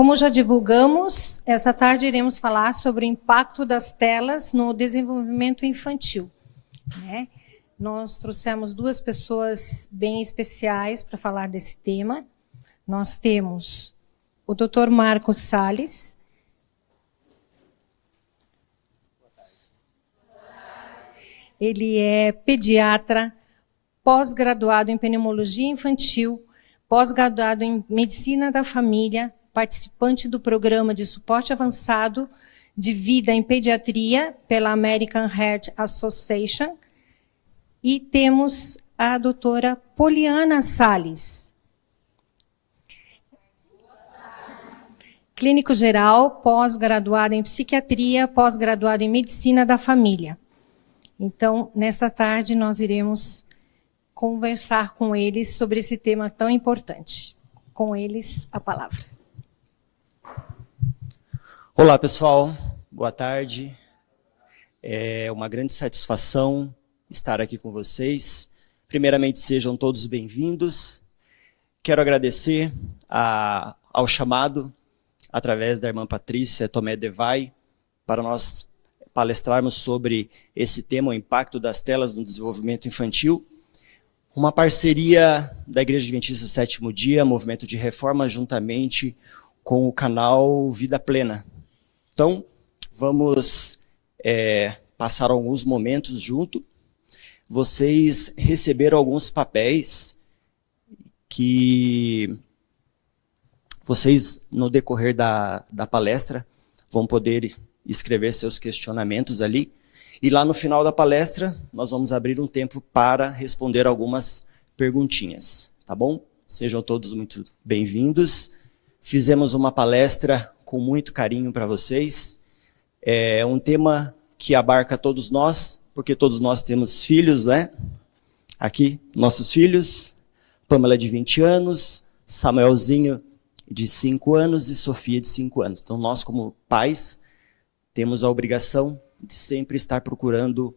Como já divulgamos, essa tarde iremos falar sobre o impacto das telas no desenvolvimento infantil, né? Nós trouxemos duas pessoas bem especiais para falar desse tema. Nós temos o Dr. Marcos Salles. Ele é pediatra, pós-graduado em pneumologia infantil, pós-graduado em medicina da família, participante do programa de suporte avançado de vida em pediatria pela American Heart Association. E temos a doutora Poliana Salles. Clínico geral, pós-graduada em psiquiatria, pós-graduada em medicina da família. Então, nesta tarde, nós iremos conversar com eles sobre esse tema tão importante. Com eles, a palavra. Olá, pessoal. Boa tarde. É uma grande satisfação estar aqui com vocês. Primeiramente, sejam todos bem-vindos. Quero agradecer ao chamado, através da irmã Patrícia Tomé Devay, para nós palestrarmos sobre esse tema, o impacto das telas no desenvolvimento infantil. Uma parceria da Igreja Adventista do Sétimo Dia, Movimento de Reforma, juntamente com o canal Vida Plena. Então, vamos passar alguns momentos junto. Vocês receberam alguns papéis que vocês, no decorrer da palestra, vão poder escrever seus questionamentos ali. E lá no final da palestra, nós vamos abrir um tempo para responder algumas perguntinhas, tá bom? Sejam todos muito bem-vindos. Fizemos uma palestra com muito carinho para vocês. É um tema que abarca todos nós, porque todos nós temos filhos, né? Aqui, nossos filhos. Pamela, de 20 anos, Samuelzinho, de 5 anos, e Sofia, de 5 anos. Então, nós, como pais, temos a obrigação de sempre estar procurando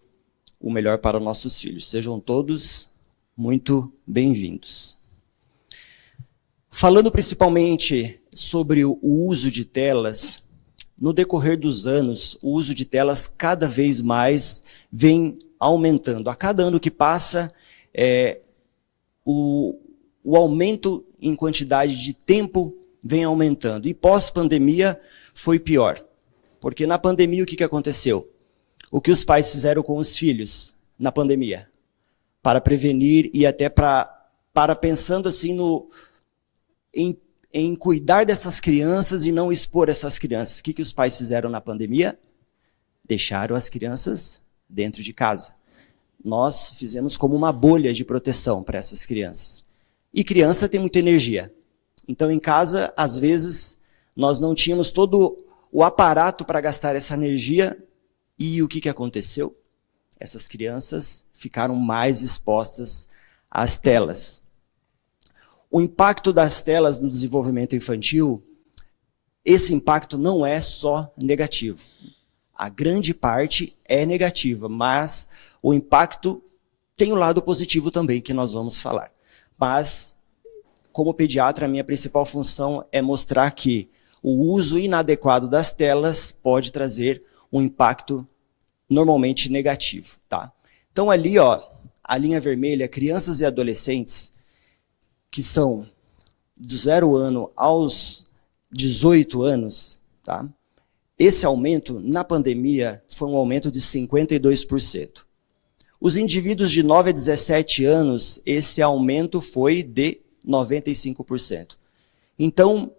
o melhor para os nossos filhos. Sejam todos muito bem-vindos. Falando principalmente sobre o uso de telas, no decorrer dos anos, o uso de telas cada vez mais vem aumentando. A cada ano que passa, o aumento em quantidade de tempo vem aumentando. E pós-pandemia foi pior. Porque na pandemia o que aconteceu? O que os pais fizeram com os filhos na pandemia? Para prevenir e até para pensando assim em cuidar dessas crianças e não expor essas crianças. O que os pais fizeram na pandemia? Deixaram as crianças dentro de casa. Nós fizemos como uma bolha de proteção para essas crianças. E criança tem muita energia. Então, em casa, às vezes, nós não tínhamos todo o aparato para gastar essa energia. E o que aconteceu? Essas crianças ficaram mais expostas às telas. O impacto das telas no desenvolvimento infantil, esse impacto não é só negativo. A grande parte é negativa, mas o impacto tem o lado positivo também, que nós vamos falar. Mas, como pediatra, a minha principal função é mostrar que o uso inadequado das telas pode trazer um impacto normalmente negativo, tá? Então ali, ó, a linha vermelha, crianças e adolescentes, que são do 0 ano aos 18 anos, tá? Esse aumento, na pandemia, foi um aumento de 52%. Os indivíduos de 9 a 17 anos, esse aumento foi de 95%. Então,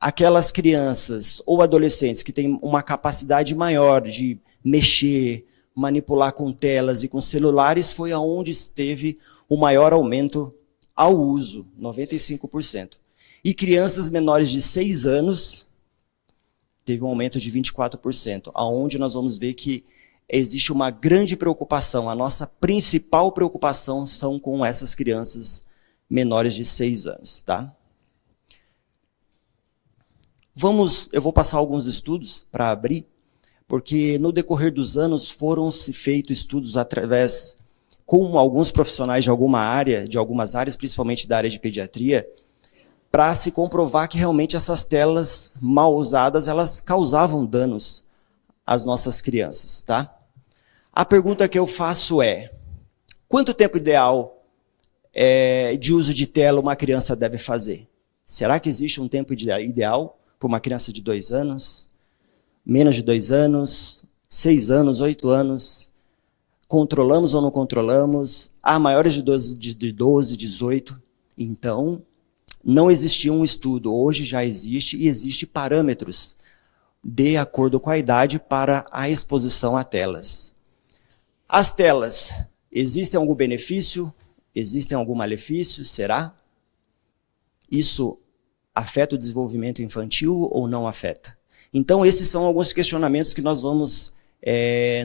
aquelas crianças ou adolescentes que têm uma capacidade maior de mexer, manipular com telas e com celulares, foi aonde esteve o maior aumento ao uso, 95%. E crianças menores de 6 anos, teve um aumento de 24%, aonde nós vamos ver que existe uma grande preocupação. A nossa principal preocupação são com essas crianças menores de 6 anos, tá? Eu vou passar alguns estudos para abrir, porque no decorrer dos anos foram-se feitos estudos com alguns profissionais de algumas áreas, principalmente da área de pediatria, para se comprovar que realmente essas telas mal usadas, elas causavam danos às nossas crianças, tá? A pergunta que eu faço é, quanto tempo ideal de uso de tela uma criança deve fazer? Será que existe um tempo ideal para uma criança de 2 anos? Menos de 2 anos? 6 anos? 8 anos? Controlamos ou não controlamos? Maiores de 12, 18? Então, não existia um estudo. Hoje já existe e existe parâmetros de acordo com a idade para a exposição a telas. As telas, existem algum benefício? Existem algum malefício? Será? Isso afeta o desenvolvimento infantil ou não afeta? Então, esses são alguns questionamentos que nós vamos,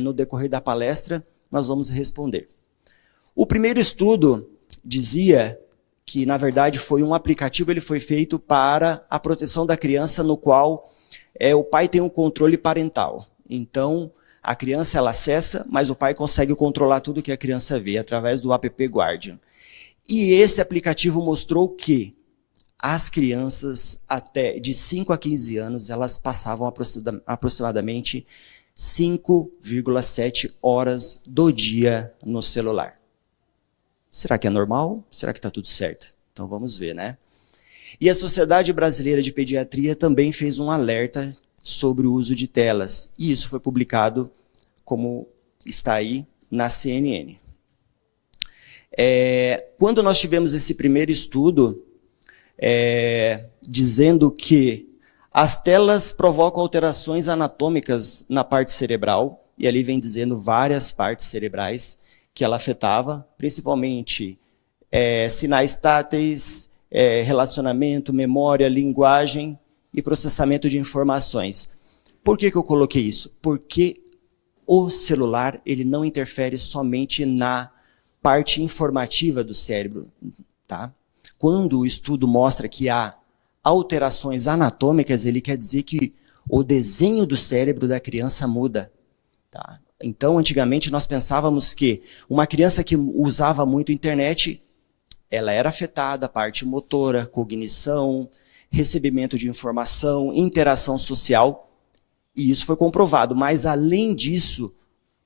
no decorrer da palestra, nós vamos responder. O primeiro estudo dizia que, na verdade, foi um aplicativo, ele foi feito para a proteção da criança, no qual o pai tem um controle parental. Então, a criança ela acessa, mas o pai consegue controlar tudo que a criança vê, através do app Guardian. E esse aplicativo mostrou que as crianças até de 5 a 15 anos, elas passavam aproximadamente 5,7 horas do dia no celular. Será que é normal? Será que está tudo certo? Então vamos ver, né? E a Sociedade Brasileira de Pediatria também fez um alerta sobre o uso de telas. E isso foi publicado, como está aí, na CNN. Quando nós tivemos esse primeiro estudo, dizendo que as telas provocam alterações anatômicas na parte cerebral, e ali vem dizendo várias partes cerebrais que ela afetava, principalmente sinais táteis, relacionamento, memória, linguagem e processamento de informações. Por que eu coloquei isso? Porque o celular ele não interfere somente na parte informativa do cérebro, tá? Quando o estudo mostra que há alterações anatômicas, ele quer dizer que o desenho do cérebro da criança muda, tá? Então, antigamente, nós pensávamos que uma criança que usava muito a internet, ela era afetada, a parte motora, cognição, recebimento de informação, interação social, e isso foi comprovado. Mas, além disso,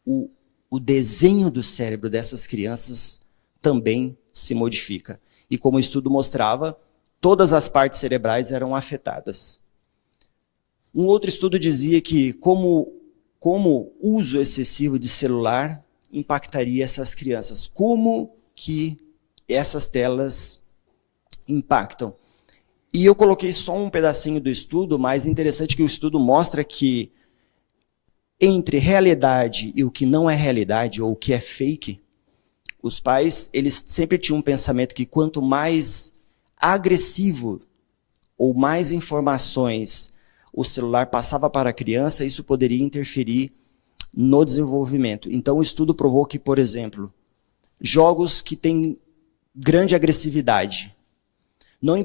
o desenho do cérebro dessas crianças também se modifica. E como o estudo mostrava, todas as partes cerebrais eram afetadas. Um outro estudo dizia que como uso excessivo de celular impactaria essas crianças. Como que essas telas impactam? E eu coloquei só um pedacinho do estudo, mas interessante que o estudo mostra que entre realidade e o que não é realidade, ou o que é fake, os pais, eles sempre tinham um pensamento que quanto mais agressivo ou mais informações o celular passava para a criança, isso poderia interferir no desenvolvimento. Então, o estudo provou que, por exemplo, jogos que têm grande agressividade não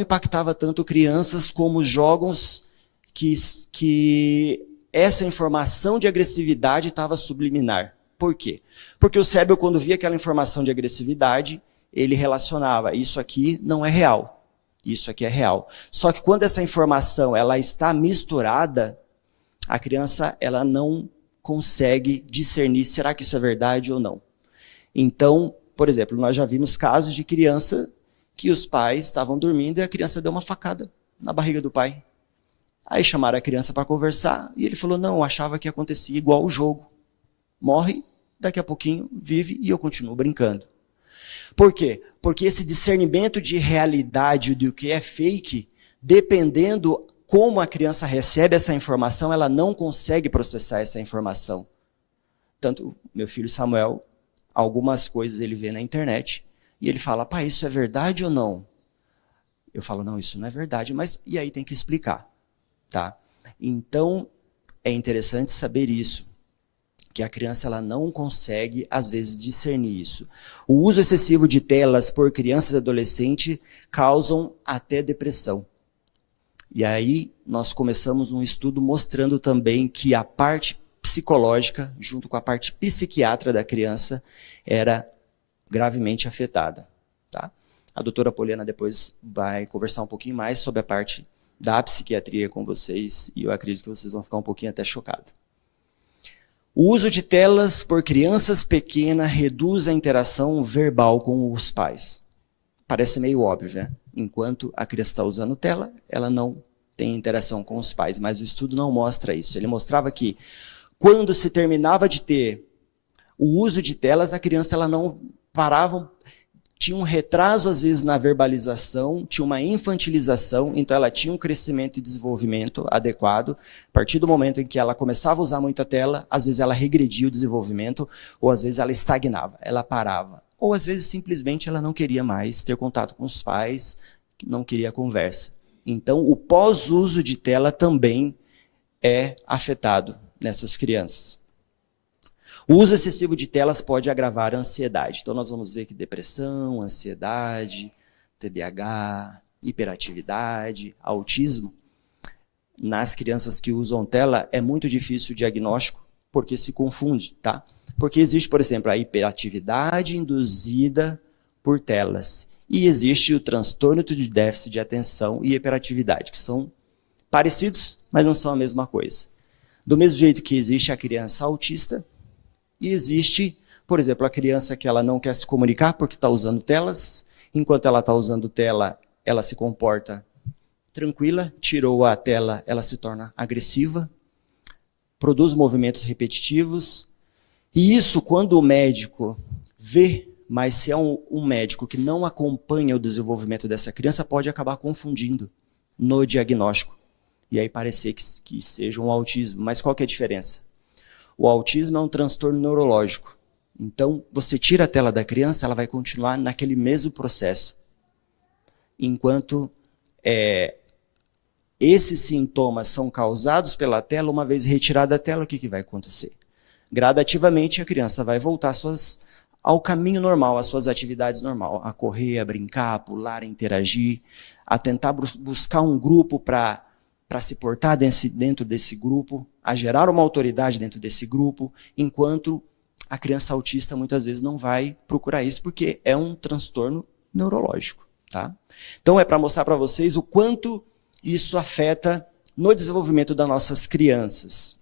impactava tanto crianças como jogos que essa informação de agressividade estava subliminar. Por quê? Porque o cérebro, quando via aquela informação de agressividade, ele relacionava, isso aqui não é real, isso aqui é real. Só que quando essa informação ela está misturada, a criança ela não consegue discernir, será que isso é verdade ou não? Então, por exemplo, nós já vimos casos de criança que os pais estavam dormindo e a criança deu uma facada na barriga do pai. Aí chamaram a criança para conversar e ele falou, não, eu achava que acontecia igual o jogo. Morre, daqui a pouquinho vive e eu continuo brincando. Por quê? Porque esse discernimento de realidade do que é fake, dependendo como a criança recebe essa informação, ela não consegue processar essa informação. Tanto meu filho Samuel, algumas coisas ele vê na internet e ele fala, pai, isso é verdade ou não? Eu falo, não, isso não é verdade, mas e aí tem que explicar, tá? Então, é interessante saber isso, que a criança ela não consegue, às vezes, discernir isso. O uso excessivo de telas por crianças e adolescentes causam até depressão. E aí, nós começamos um estudo mostrando também que a parte psicológica, junto com a parte psiquiátrica da criança, era gravemente afetada. Tá? A doutora Poliana depois vai conversar um pouquinho mais sobre a parte da psiquiatria com vocês, e eu acredito que vocês vão ficar um pouquinho até chocados. O uso de telas por crianças pequenas reduz a interação verbal com os pais. Parece meio óbvio, né? Enquanto a criança está usando tela, ela não tem interação com os pais, mas o estudo não mostra isso. Ele mostrava que quando se terminava de ter o uso de telas, a criança ela não parava, tinha um retraso às vezes na verbalização, tinha uma infantilização, então ela tinha um crescimento e desenvolvimento adequado. A partir do momento em que ela começava a usar muito a tela, às vezes ela regredia o desenvolvimento, ou às vezes ela estagnava, ela parava. Ou às vezes simplesmente ela não queria mais ter contato com os pais, não queria conversa. Então o pós-uso de tela também é afetado nessas crianças. O uso excessivo de telas pode agravar a ansiedade. Então nós vamos ver que depressão, ansiedade, TDAH, hiperatividade, autismo, nas crianças que usam tela é muito difícil o diagnóstico, porque se confunde, tá? Porque existe, por exemplo, a hiperatividade induzida por telas. E existe o transtorno de déficit de atenção e hiperatividade, que são parecidos, mas não são a mesma coisa. Do mesmo jeito que existe a criança autista, e existe, por exemplo, a criança que ela não quer se comunicar porque está usando telas, enquanto ela está usando tela, ela se comporta tranquila, tirou a tela, ela se torna agressiva, produz movimentos repetitivos, e isso quando o médico vê, mas se é um médico que não acompanha o desenvolvimento dessa criança, pode acabar confundindo no diagnóstico, e aí parecer que seja um autismo. Mas qual que é a diferença? O autismo é um transtorno neurológico. Então, você tira a tela da criança, ela vai continuar naquele mesmo processo. Enquanto esses sintomas são causados pela tela, uma vez retirada a tela, o que vai acontecer? Gradativamente, a criança vai voltar ao caminho normal, às suas atividades normais, a correr, a brincar, a pular, a interagir, a tentar buscar um grupo para se portar dentro desse grupo, a gerar uma autoridade dentro desse grupo, enquanto a criança autista muitas vezes não vai procurar isso, porque é um transtorno neurológico. Tá? Então é para mostrar para vocês o quanto isso afeta no desenvolvimento das nossas crianças.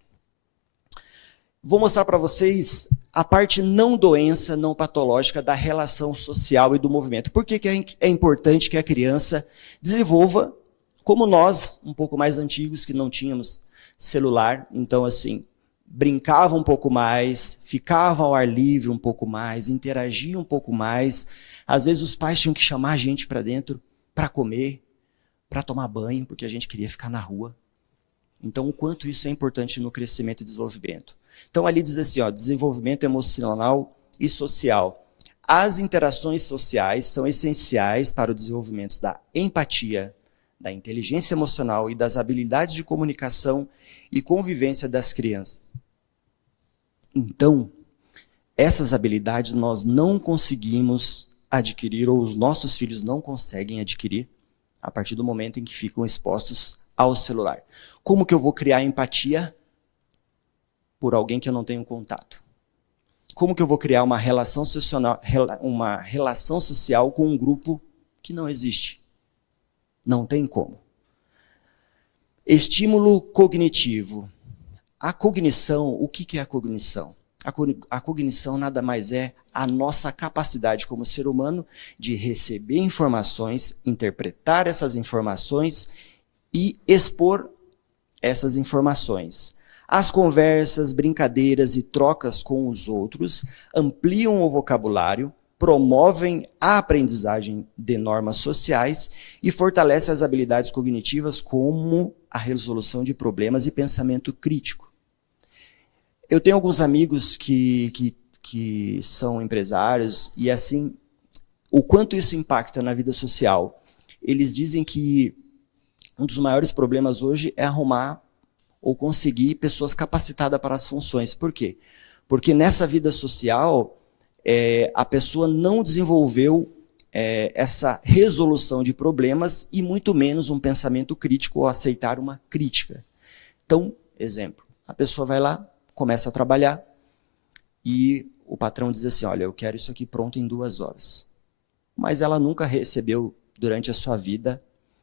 Vou mostrar para vocês a parte não doença, não patológica da relação social e do movimento. Por que é importante que a criança desenvolva, como nós, um pouco mais antigos, que não tínhamos celular, então assim, brincava um pouco mais, ficava ao ar livre um pouco mais, interagia um pouco mais. Às vezes os pais tinham que chamar a gente para dentro para comer, para tomar banho, porque a gente queria ficar na rua. Então, o quanto isso é importante no crescimento e desenvolvimento. Então, ali diz assim, ó, desenvolvimento emocional e social. As interações sociais são essenciais para o desenvolvimento da empatia, da inteligência emocional e das habilidades de comunicação e convivência das crianças. Então, essas habilidades nós não conseguimos adquirir, ou os nossos filhos não conseguem adquirir, a partir do momento em que ficam expostos ao celular. Como que eu vou criar empatia por alguém que eu não tenho contato? Como que eu vou criar uma relação social com um grupo que não existe? Não tem como. Estímulo cognitivo. A cognição, o que é a cognição? A cognição nada mais é a nossa capacidade como ser humano de receber informações, interpretar essas informações e expor essas informações. As conversas, brincadeiras e trocas com os outros ampliam o vocabulário, promovem a aprendizagem de normas sociais e fortalecem as habilidades cognitivas como a resolução de problemas e pensamento crítico. Eu tenho alguns amigos que são empresários e assim, o quanto isso impacta na vida social. Eles dizem que um dos maiores problemas hoje é arrumar ou conseguir pessoas capacitadas para as funções. Por quê? Porque nessa vida social, a pessoa não desenvolveu essa resolução de problemas e muito menos um pensamento crítico ou aceitar uma crítica. Então, exemplo, a pessoa vai lá, começa a trabalhar e o patrão diz assim, olha, eu quero isso aqui pronto em 2 horas. mas ela nunca recebeu, durante a sua vida,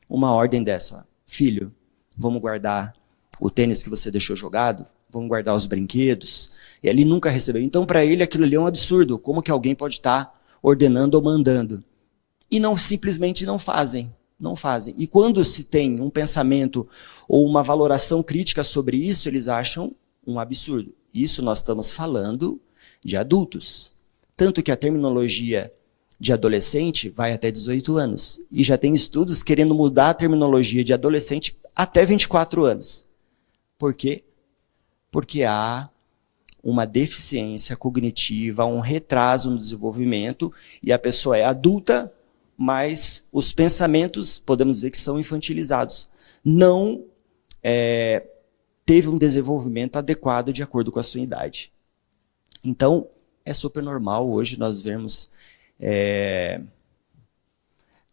uma ordem dessa. Ó, filho, vamos guardar o tênis que você deixou jogado? Vamos guardar os brinquedos? E ele nunca recebeu. Então, para ele, aquilo ali é um absurdo. Como que alguém pode estar ordenando ou mandando? E não simplesmente não fazem. Não fazem. E quando se tem um pensamento ou uma valoração crítica sobre isso, eles acham um absurdo. Isso nós estamos falando de adultos. Tanto que a terminologia de adolescente vai até 18 anos. E já tem estudos querendo mudar a terminologia de adolescente até 24 anos. Por quê? Porque há uma deficiência cognitiva, um retraso no desenvolvimento, e a pessoa é adulta, mas os pensamentos, podemos dizer que são infantilizados. Não teve um desenvolvimento adequado de acordo com a sua idade. Então, é super normal hoje nós vermos,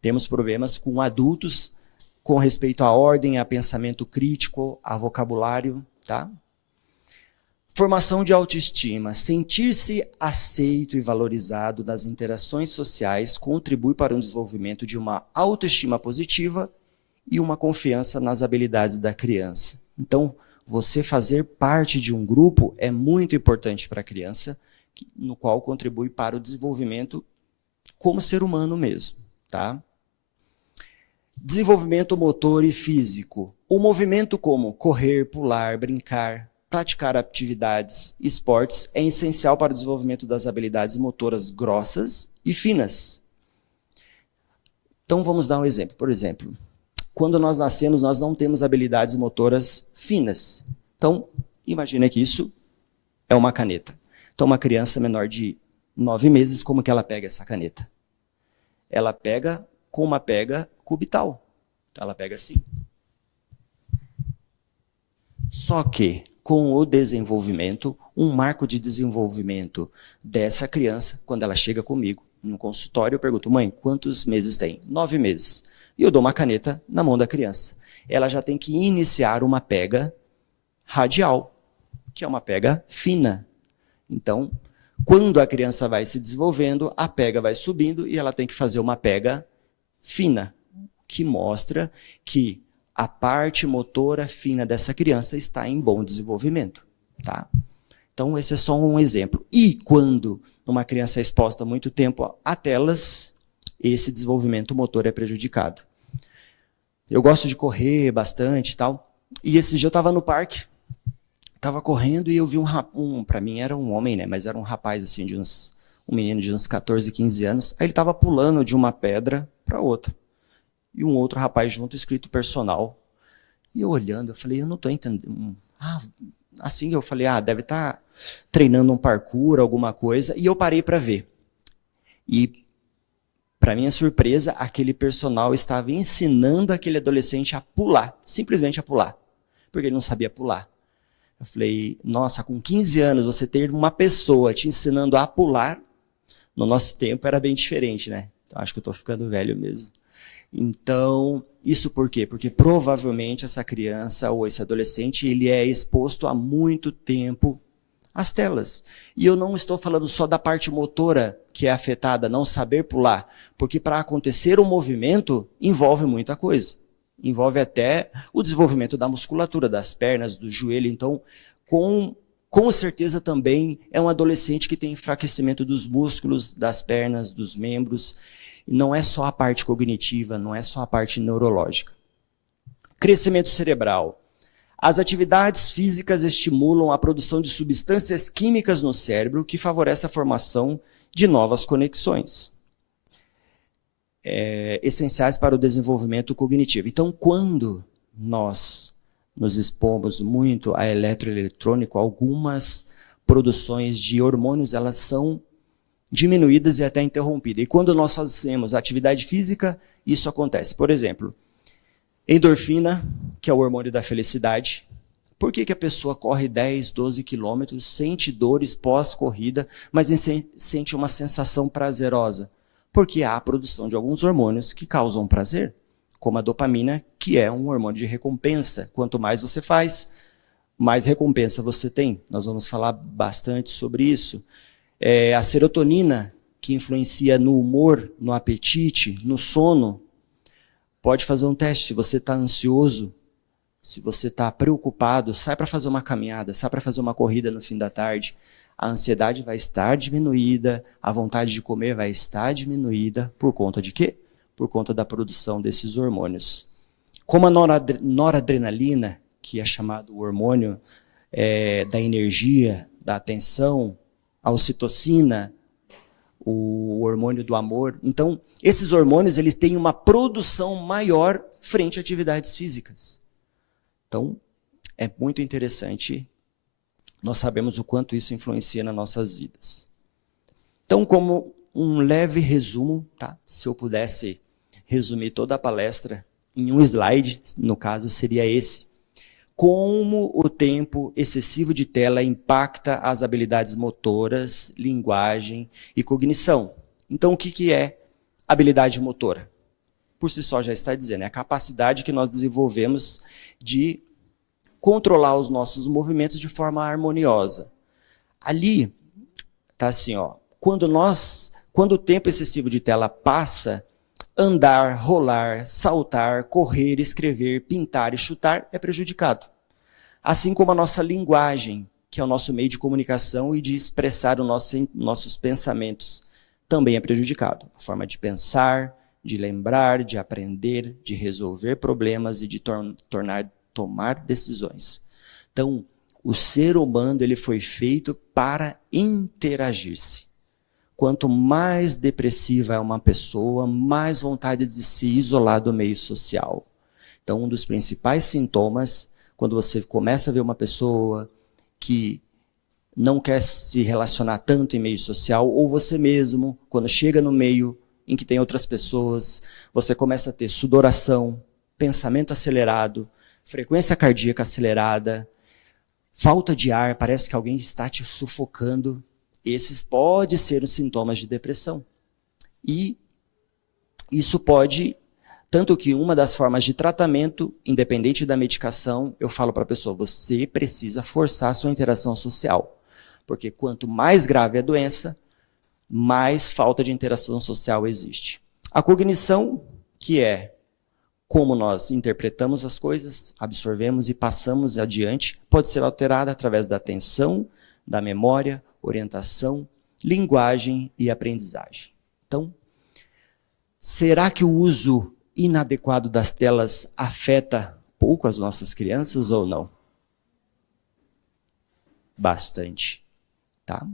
temos problemas com adultos com respeito à ordem, a pensamento crítico, a vocabulário, tá? Formação de autoestima. Sentir-se aceito e valorizado nas interações sociais contribui para o desenvolvimento de uma autoestima positiva e uma confiança nas habilidades da criança. Então, você fazer parte de um grupo é muito importante para a criança, no qual contribui para o desenvolvimento como ser humano mesmo, tá? Desenvolvimento motor e físico. O movimento como correr, pular, brincar, praticar atividades, esportes, é essencial para o desenvolvimento das habilidades motoras grossas e finas. Então vamos dar um exemplo. Por exemplo, quando nós nascemos, nós não temos habilidades motoras finas. Então, imagina que isso é uma caneta. Então uma criança menor de 9 meses, como que ela pega essa caneta? Ela pega com uma pega cubital. Então ela pega assim. Só que, com o desenvolvimento, um marco de desenvolvimento dessa criança, quando ela chega comigo no consultório, eu pergunto, mãe, quantos meses tem? 9 meses. E eu dou uma caneta na mão da criança. Ela já tem que iniciar uma pega radial, que é uma pega fina. Então, quando a criança vai se desenvolvendo, a pega vai subindo e ela tem que fazer uma pega fina, que mostra que a parte motora fina dessa criança está em bom desenvolvimento, tá? Então, esse é só um exemplo. E quando uma criança é exposta há muito tempo a telas, esse desenvolvimento motor é prejudicado. Eu gosto de correr bastante e tal, e esse dia eu estava no parque, estava correndo e eu vi para mim era um homem, né? Mas era um rapaz, assim, um menino de uns 14, 15 anos, aí ele estava pulando de uma pedra para outra. E um outro rapaz junto, escrito personal. E eu olhando, eu falei, eu não estou entendendo. Assim eu falei, deve estar treinando um parkour, alguma coisa. E eu parei para ver. E, para minha surpresa, aquele personal estava ensinando aquele adolescente a pular, simplesmente a pular, porque ele não sabia pular. Eu falei, nossa, com 15 anos, você ter uma pessoa te ensinando a pular, no nosso tempo era bem diferente, né? Então, acho que eu estou ficando velho mesmo. Então, isso por quê? Porque provavelmente essa criança ou esse adolescente, ele é exposto há muito tempo às telas. E eu não estou falando só da parte motora que é afetada, não saber pular, porque para acontecer um movimento envolve muita coisa. Envolve até o desenvolvimento da musculatura, das pernas, do joelho. Então, com certeza também é um adolescente que tem enfraquecimento dos músculos, das pernas, dos membros. Não é só a parte cognitiva, não é só a parte neurológica. Crescimento cerebral. As atividades físicas estimulam a produção de substâncias químicas no cérebro que favorecem a formação de novas conexões, essenciais para o desenvolvimento cognitivo. Então, quando nós nos expomos muito a eletroeletrônico, algumas produções de hormônios, elas são diminuídas e até interrompidas. E quando nós fazemos atividade física, isso acontece. Por exemplo, endorfina, que é o hormônio da felicidade. Por que a pessoa corre 10, 12 quilômetros, sente dores pós-corrida, mas sente uma sensação prazerosa? Porque há a produção de alguns hormônios que causam prazer, como a dopamina, que é um hormônio de recompensa. Quanto mais você faz, mais recompensa você tem. Nós vamos falar bastante sobre isso. A serotonina, que influencia no humor, no apetite, no sono, pode fazer um teste. Se você está ansioso, se você está preocupado, sai para fazer uma caminhada, sai para fazer uma corrida no fim da tarde. A ansiedade vai estar diminuída, a vontade de comer vai estar diminuída. Por conta de quê? Por conta da produção desses hormônios. Como a noradrenalina, que é chamado o hormônio da energia, da atenção, a ocitocina, o hormônio do amor. Então, esses hormônios eles têm uma produção maior frente a atividades físicas. Então, é muito interessante. Nós sabemos o quanto isso influencia nas nossas vidas. Então, como um leve resumo, tá? Se eu pudesse resumir toda a palestra em um slide, no caso seria esse. Como o tempo excessivo de tela impacta as habilidades motoras, linguagem e cognição. Então, o que é habilidade motora? Por si só já está dizendo, é a capacidade que nós desenvolvemos de controlar os nossos movimentos de forma harmoniosa. Ali, tá assim, ó, quando o tempo excessivo de tela passa, andar, rolar, saltar, correr, escrever, pintar e chutar é prejudicado. Assim como a nossa linguagem, que é o nosso meio de comunicação e de expressar nossos pensamentos, também é prejudicado. A forma de pensar, de lembrar, de aprender, de resolver problemas e de tomar decisões. Então, o ser humano ele foi feito para interagir-se. Quanto mais depressiva é uma pessoa, mais vontade de se isolar do meio social. Então, um dos principais sintomas, quando você começa a ver uma pessoa que não quer se relacionar tanto em meio social, ou você mesmo, quando chega no meio em que tem outras pessoas, você começa a ter sudoração, pensamento acelerado, frequência cardíaca acelerada, falta de ar, parece que alguém está te sufocando. Esses podem ser os sintomas de depressão. E isso pode, tanto que uma das formas de tratamento, independente da medicação, eu falo para a pessoa, você precisa forçar a sua interação social. Porque quanto mais grave a doença, mais falta de interação social existe. A cognição, que é como nós interpretamos as coisas, absorvemos e passamos adiante, pode ser alterada através da atenção, da memória, orientação, linguagem e aprendizagem. Então, será que o uso inadequado das telas afeta pouco as nossas crianças ou não? Bastante, tá?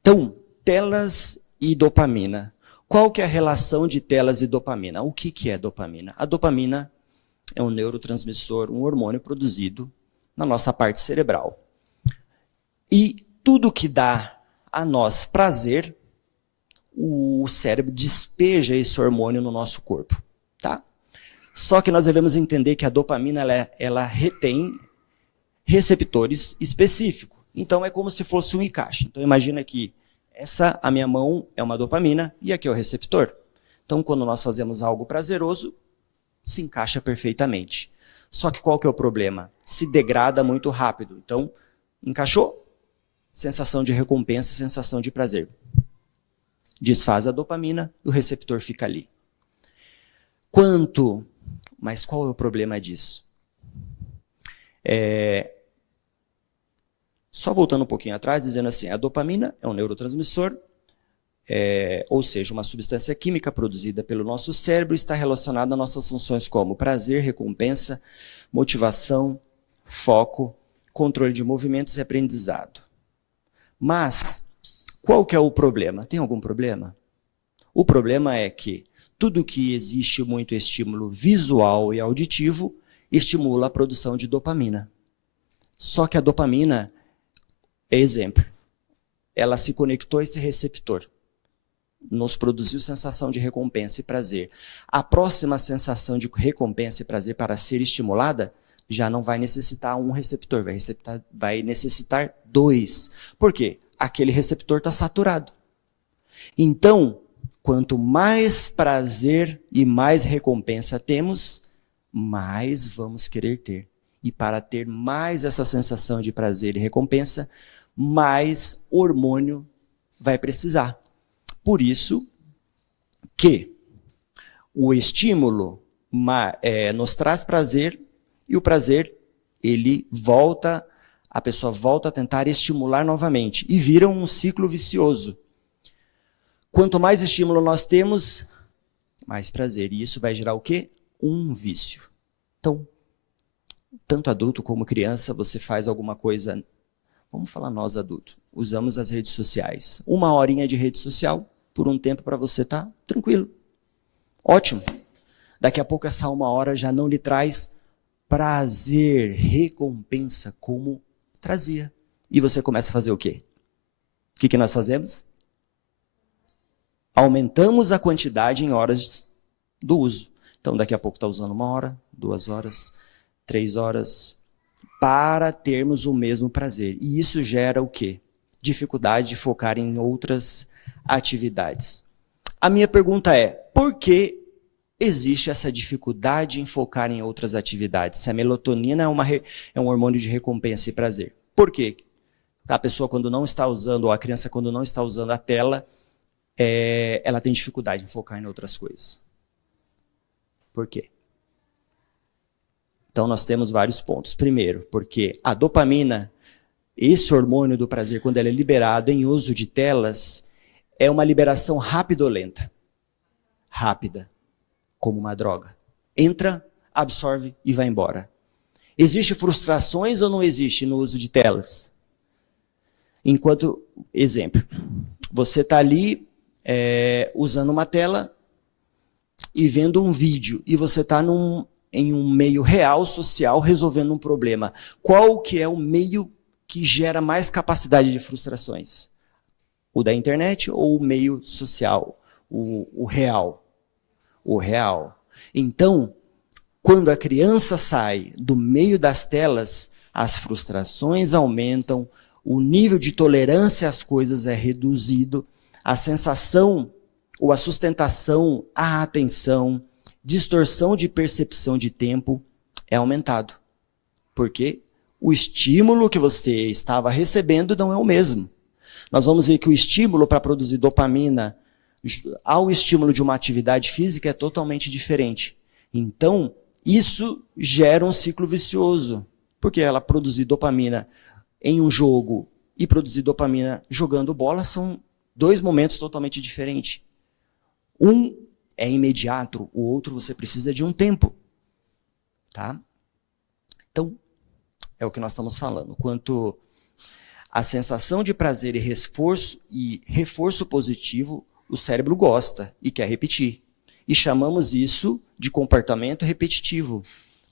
Então, telas e dopamina. Qual que é a relação de telas e dopamina? O que é dopamina? A dopamina é um neurotransmissor, um hormônio produzido na nossa parte cerebral. E tudo que dá a nós prazer, o cérebro despeja esse hormônio no nosso corpo, tá? Só que nós devemos entender que a dopamina ela retém receptores específicos. Então é como se fosse um encaixe. Então imagina que a minha mão é uma dopamina e aqui é o receptor. Então quando nós fazemos algo prazeroso, se encaixa perfeitamente. Só que qual que é o problema? Se degrada muito rápido. Então encaixou, sensação de recompensa, sensação de prazer. Desfaz a dopamina, o receptor fica ali. Mas qual é o problema disso? Só voltando um pouquinho atrás, dizendo assim, a dopamina é um neurotransmissor, ou seja, uma substância química produzida pelo nosso cérebro, está relacionada a nossas funções como prazer, recompensa, motivação, foco, controle de movimentos e aprendizado. Mas, qual que é o problema? Tem algum problema? O problema é que tudo que existe muito estímulo visual e auditivo estimula a produção de dopamina. Só que a dopamina, exemplo, ela se conectou a esse receptor, nos produziu sensação de recompensa e prazer. A próxima sensação de recompensa e prazer para ser estimulada já não vai necessitar um receptor, vai necessitar 2. Por quê? Aquele receptor está saturado. Então, quanto mais prazer e mais recompensa temos, mais vamos querer ter. E para ter mais essa sensação de prazer e recompensa, mais hormônio vai precisar. Por isso que o estímulo nos traz prazer, e o prazer, a pessoa volta a tentar estimular novamente, e vira um ciclo vicioso. Quanto mais estímulo nós temos, mais prazer. E isso vai gerar o quê? Um vício. Então, tanto adulto como criança, você faz alguma coisa, vamos falar nós adultos, usamos as redes sociais. 1 horinha de rede social, por um tempo para você estar tranquilo. Ótimo. Daqui a pouco essa 1 hora já não lhe traz prazer, recompensa como trazia. E você começa a fazer o quê? O que nós fazemos? Aumentamos a quantidade em horas do uso. Então, daqui a pouco está usando 1 hora, 2 horas, 3 horas, para termos o mesmo prazer. E isso gera o quê? Dificuldade de focar em outras atividades. A minha pergunta é, por que existe essa dificuldade em focar em outras atividades? Se a melatonina é um hormônio de recompensa e prazer. Por quê? A pessoa quando não está usando, ou a criança quando não está usando a tela, ela tem dificuldade em focar em outras coisas. Por quê? Então nós temos vários pontos. Primeiro, porque a dopamina, esse hormônio do prazer, quando ele é liberado em uso de telas, é uma liberação rápida ou lenta? Rápida, como uma droga. Entra, absorve e vai embora. Existe frustrações ou não existe no uso de telas? Enquanto, exemplo, você está ali usando uma tela e vendo um vídeo, e você está em um meio real, social, resolvendo um problema. Qual que é o meio que gera mais capacidade de frustrações? O da internet ou o meio social? O real? O real. Então, quando a criança sai do meio das telas, as frustrações aumentam, o nível de tolerância às coisas é reduzido, a sensação ou a sustentação, a atenção, distorção de percepção de tempo é aumentado. Porque o estímulo que você estava recebendo não é o mesmo. Nós vamos ver que o estímulo para produzir dopamina ao estímulo de uma atividade física é totalmente diferente. Então, isso gera um ciclo vicioso. Porque ela produzir dopamina em um jogo e produzir dopamina jogando bola são 2 momentos totalmente diferentes. Um é imediato, o outro você precisa de um tempo. Tá? Então, é o que nós estamos falando. Quanto à sensação de prazer e reforço positivo, o cérebro gosta e quer repetir. E chamamos isso de comportamento repetitivo,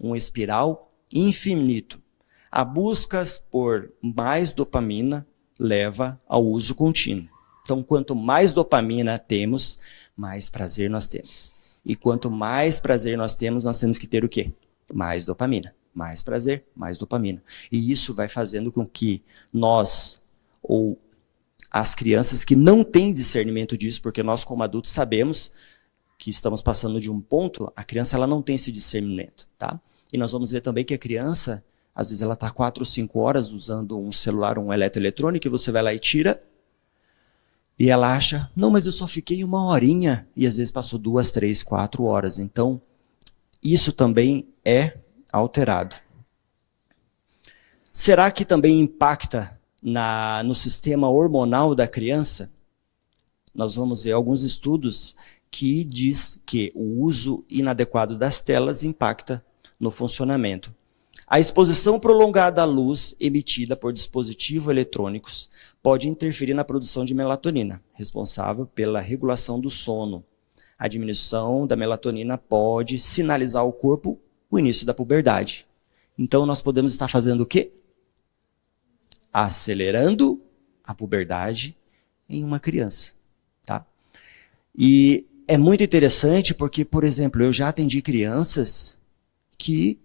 um espiral infinito. A busca por mais dopamina leva ao uso contínuo. Então, quanto mais dopamina temos, mais prazer nós temos. E quanto mais prazer nós temos que ter o quê? Mais dopamina. Mais prazer, mais dopamina. E isso vai fazendo com que nós, ou as crianças que não têm discernimento disso, porque nós como adultos sabemos que estamos passando de um ponto, a criança ela não tem esse discernimento. Tá? E nós vamos ver também que a criança, às vezes ela está 4 ou 5 horas usando um celular ou um eletroeletrônico, e você vai lá e tira, e ela acha, não, mas eu só fiquei 1 horinha, e às vezes passou 2, 3, 4 horas. Então, isso também é alterado. Será que também impacta no sistema hormonal da criança? Nós vamos ver alguns estudos que diz que o uso inadequado das telas impacta no funcionamento. A exposição prolongada à luz emitida por dispositivos eletrônicos pode interferir na produção de melatonina, responsável pela regulação do sono. A diminuição da melatonina pode sinalizar ao corpo o início da puberdade. Então, nós podemos estar fazendo o quê? Acelerando a puberdade em uma criança. Tá? E é muito interessante porque, por exemplo, eu já atendi crianças que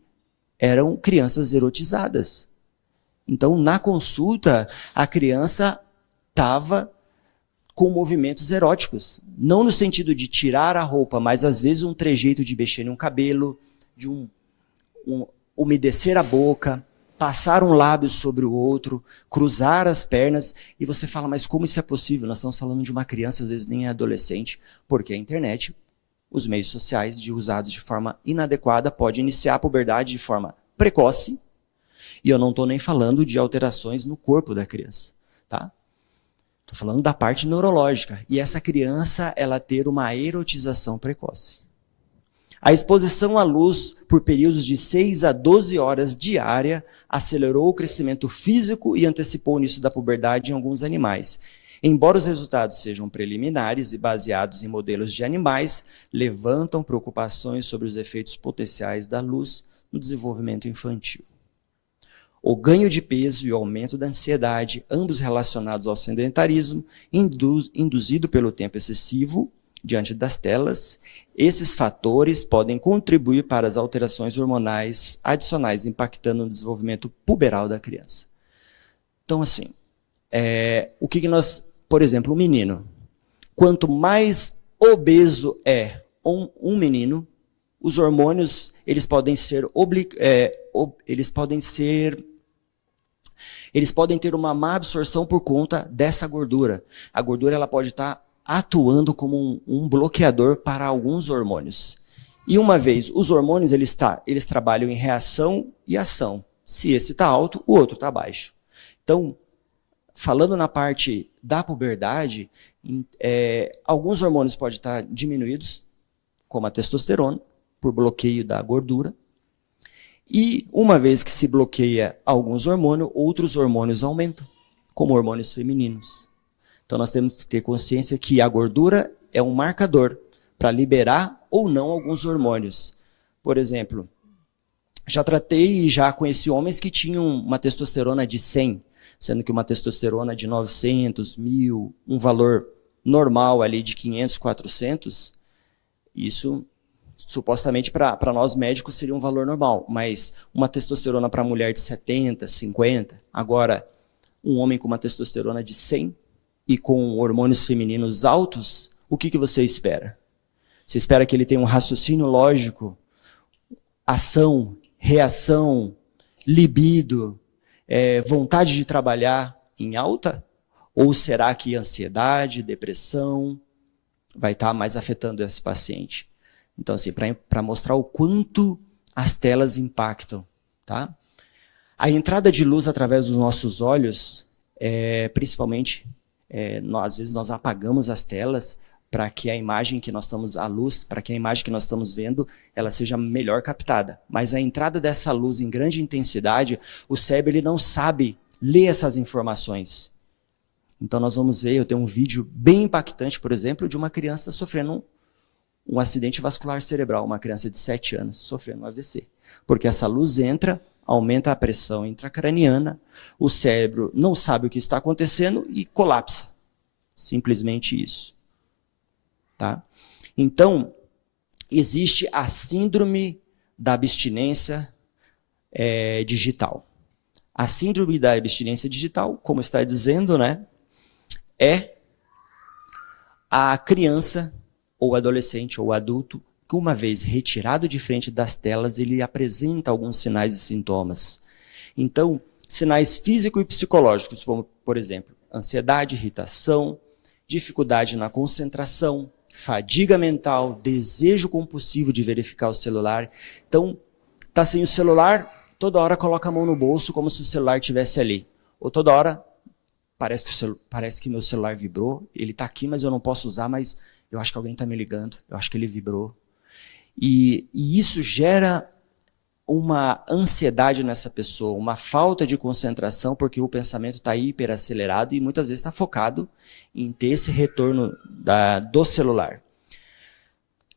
eram crianças erotizadas. Então, na consulta, a criança estava com movimentos eróticos. Não no sentido de tirar a roupa, mas às vezes um trejeito de mexer no cabelo, de umedecer a boca. passar um lábio sobre o outro, cruzar as pernas, e você fala, mas como isso é possível? Nós estamos falando de uma criança, às vezes nem é adolescente, porque a internet, os meios sociais usados de forma inadequada, pode iniciar a puberdade de forma precoce, e eu não estou nem falando de alterações no corpo da criança, tá? Estou falando da parte neurológica, e essa criança, ela ter uma erotização precoce. A exposição à luz por períodos de 6 a 12 horas diária acelerou o crescimento físico e antecipou o início da puberdade em alguns animais. Embora os resultados sejam preliminares e baseados em modelos de animais, levantam preocupações sobre os efeitos potenciais da luz no desenvolvimento infantil. O ganho de peso e o aumento da ansiedade, ambos relacionados ao sedentarismo, induzido pelo tempo excessivo diante das telas, esses fatores podem contribuir para as alterações hormonais adicionais, impactando no desenvolvimento puberal da criança. Então, assim, o que nós, por exemplo, um menino, quanto mais obeso é um menino, os hormônios, eles podem ter uma má absorção por conta dessa gordura. A gordura, ela pode estar atuando como um bloqueador para alguns hormônios. E uma vez, os hormônios, eles trabalham em reação e ação. Se esse está alto, o outro está baixo. Então, falando na parte da puberdade, alguns hormônios podem estar diminuídos, como a testosterona, por bloqueio da gordura. E uma vez que se bloqueia alguns hormônios, outros hormônios aumentam, como hormônios femininos. Então nós temos que ter consciência que a gordura é um marcador para liberar ou não alguns hormônios. Por exemplo, já tratei e já conheci homens que tinham uma testosterona de 100, sendo que uma testosterona de 900, 1000, um valor normal ali de 500, 400, isso supostamente para nós médicos seria um valor normal, mas uma testosterona para mulher de 70, 50, agora um homem com uma testosterona de 100 e com hormônios femininos altos, o que você espera? Você espera que ele tenha um raciocínio lógico, ação, reação, libido, vontade de trabalhar em alta? Ou será que ansiedade, depressão vai estar mais afetando esse paciente? Então, assim, para mostrar o quanto as telas impactam, tá? A entrada de luz através dos nossos olhos, principalmente, às vezes nós apagamos as telas para que a imagem que nós estamos, a luz, para que a imagem que nós estamos vendo, ela seja melhor captada. Mas a entrada dessa luz em grande intensidade, o cérebro ele não sabe ler essas informações. Então nós vamos ver, eu tenho um vídeo bem impactante, por exemplo, de uma criança sofrendo um acidente vascular cerebral, uma criança de 7 anos sofrendo um AVC. Porque essa luz entra, aumenta a pressão intracraniana, o cérebro não sabe o que está acontecendo e colapsa. Simplesmente isso. Tá? Então, existe a síndrome da abstinência digital. A síndrome da abstinência digital, como está dizendo, né, é a criança ou adolescente ou adulto que uma vez retirado de frente das telas, ele apresenta alguns sinais e sintomas. Então, sinais físicos e psicológicos, como, por exemplo, ansiedade, irritação, dificuldade na concentração, fadiga mental, desejo compulsivo de verificar o celular. Então, está sem o celular, toda hora coloca a mão no bolso como se o celular estivesse ali. Ou toda hora, parece que meu celular vibrou, ele está aqui, mas eu não posso usar, mas eu acho que alguém está me ligando, eu acho que ele vibrou. E isso gera uma ansiedade nessa pessoa, uma falta de concentração, porque o pensamento está hiperacelerado e muitas vezes está focado em ter esse retorno do celular.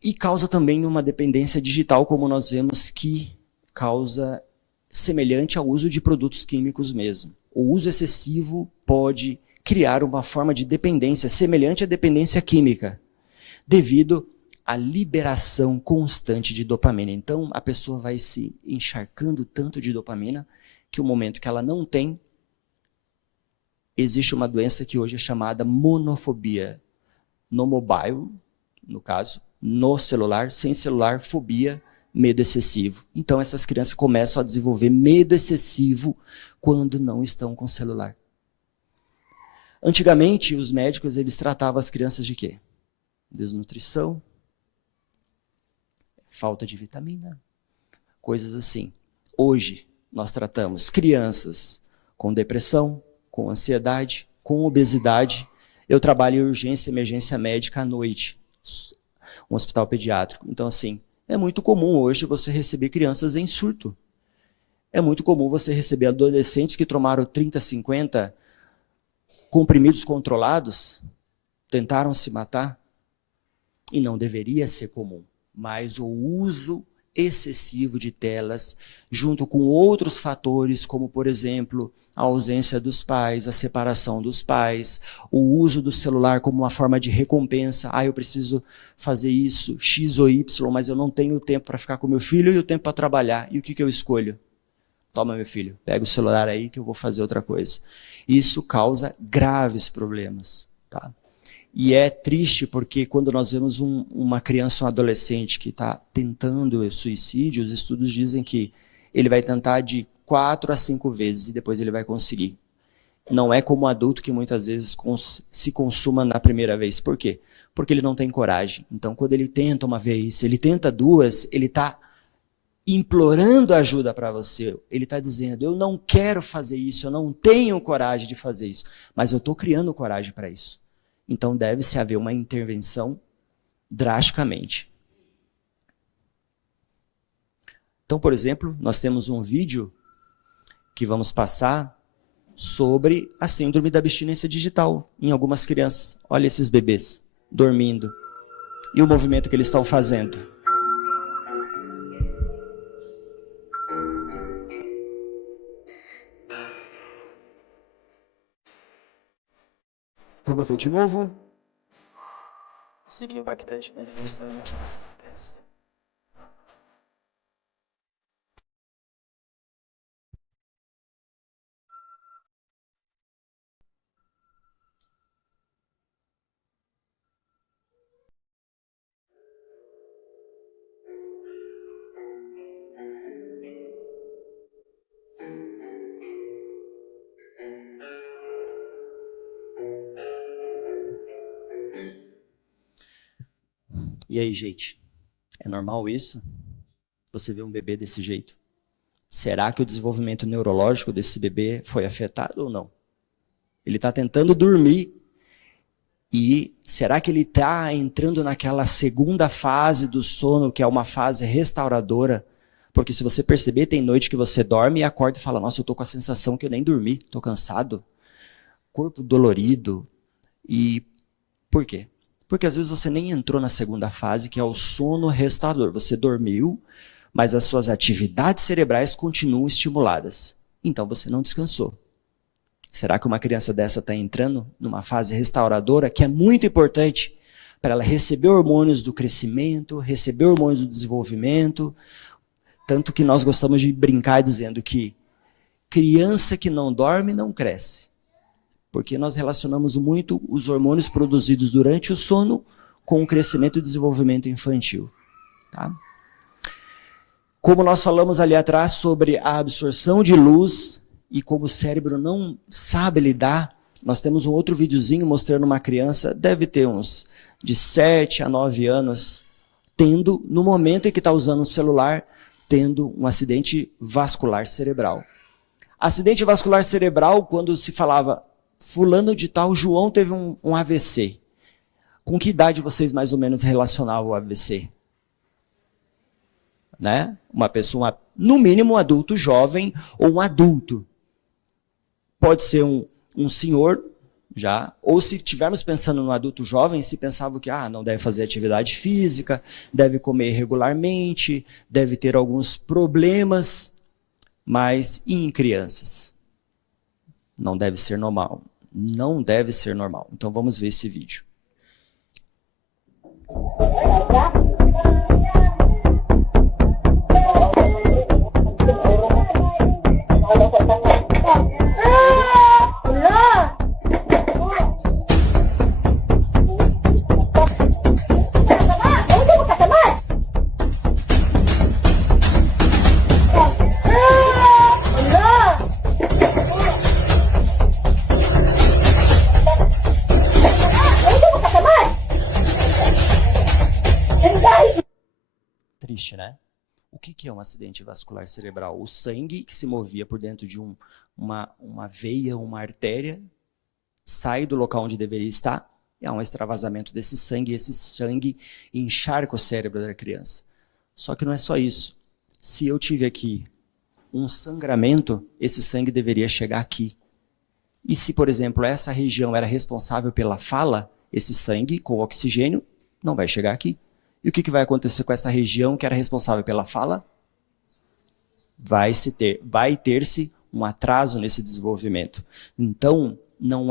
E causa também uma dependência digital, como nós vemos que causa semelhante ao uso de produtos químicos mesmo. O uso excessivo pode criar uma forma de dependência semelhante à dependência química, devido à liberação constante de dopamina. Então, a pessoa vai se encharcando tanto de dopamina que o momento que ela não tem, existe uma doença que hoje é chamada monofobia. No mobile, no caso, no celular, sem celular, fobia Medo excessivo. Então, essas crianças começam a desenvolver medo excessivo quando não estão com celular. Antigamente, os médicos eles tratavam as crianças de quê? Desnutrição, falta de vitamina, coisas assim. Hoje, nós tratamos crianças com depressão, com ansiedade, com obesidade. Eu trabalho em urgência e emergência médica à noite, um hospital pediátrico. Então, assim, é muito comum hoje você receber crianças em surto. É muito comum você receber adolescentes que tomaram 30, 50 comprimidos controlados, tentaram se matar. E não deveria ser comum. Mas o uso excessivo de telas, junto com outros fatores, como, por exemplo, a ausência dos pais, a separação dos pais, o uso do celular como uma forma de recompensa. Eu preciso fazer isso, X ou Y, mas eu não tenho tempo para ficar com meu filho e o tempo para trabalhar. E o que eu escolho? Toma, meu filho, pega o celular aí que eu vou fazer outra coisa. Isso causa graves problemas, tá? E é triste porque quando nós vemos uma criança ou um adolescente que está tentando o suicídio, os estudos dizem que ele vai tentar de 4 a 5 vezes e depois ele vai conseguir. Não é como um adulto que muitas vezes se consuma na primeira vez. Por quê? Porque ele não tem coragem. Então, quando ele tenta uma vez, ele tenta duas, ele está implorando ajuda para você. Ele está dizendo, eu não quero fazer isso, eu não tenho coragem de fazer isso, mas eu estou criando coragem para isso. Então, deve-se haver uma intervenção drasticamente. Então, por exemplo, nós temos um vídeo que vamos passar sobre a síndrome da abstinência digital em algumas crianças. Olha esses bebês dormindo e o movimento que eles estão fazendo. Vamos ver de novo. Seria impactante, mas E aí, gente? É normal isso? Você vê um bebê desse jeito? Será que o desenvolvimento neurológico desse bebê foi afetado ou não? Ele está tentando dormir. E será que ele está entrando naquela segunda fase do sono, que é uma fase restauradora? Porque se você perceber, tem noite que você dorme e acorda e fala, nossa, eu estou com a sensação que eu nem dormi, estou cansado. Corpo dolorido. E por quê? Porque às vezes você nem entrou na segunda fase, que é o sono restaurador. Você dormiu, mas as suas atividades cerebrais continuam estimuladas. Então você não descansou. Será que uma criança dessa está entrando numa fase restauradora, que é muito importante para ela receber hormônios do crescimento, receber hormônios do desenvolvimento? Tanto que nós gostamos de brincar dizendo que criança que não dorme não cresce. Porque nós relacionamos muito os hormônios produzidos durante o sono com o crescimento e desenvolvimento infantil. Tá? Como nós falamos ali atrás sobre a absorção de luz e como o cérebro não sabe lidar, nós temos um outro videozinho mostrando uma criança, deve ter uns de 7 a 9 anos, tendo, no momento em que está usando o celular, tendo um acidente vascular cerebral. Acidente vascular cerebral, quando se falava fulano de tal, João teve um AVC. Com que idade vocês mais ou menos relacionavam o AVC? Né? Uma pessoa, no mínimo um adulto jovem ou um adulto. Pode ser um senhor já, ou se estivermos pensando no adulto jovem, se pensava que não deve fazer atividade física, deve comer regularmente, deve ter alguns problemas, mas e em crianças? Não deve ser normal. Não deve ser normal. Então vamos ver esse vídeo. triste, né? O que é um acidente vascular cerebral? O sangue que se movia por dentro de uma veia, uma artéria, sai do local onde deveria estar, e há um extravasamento desse sangue, e esse sangue encharca o cérebro da criança. Só que não é só isso. Se eu tive aqui um sangramento, esse sangue deveria chegar aqui. E se, por exemplo, essa região era responsável pela fala, esse sangue com oxigênio não vai chegar aqui. E o que vai acontecer com essa região que era responsável pela fala? Vai ter-se um atraso nesse desenvolvimento. Então, não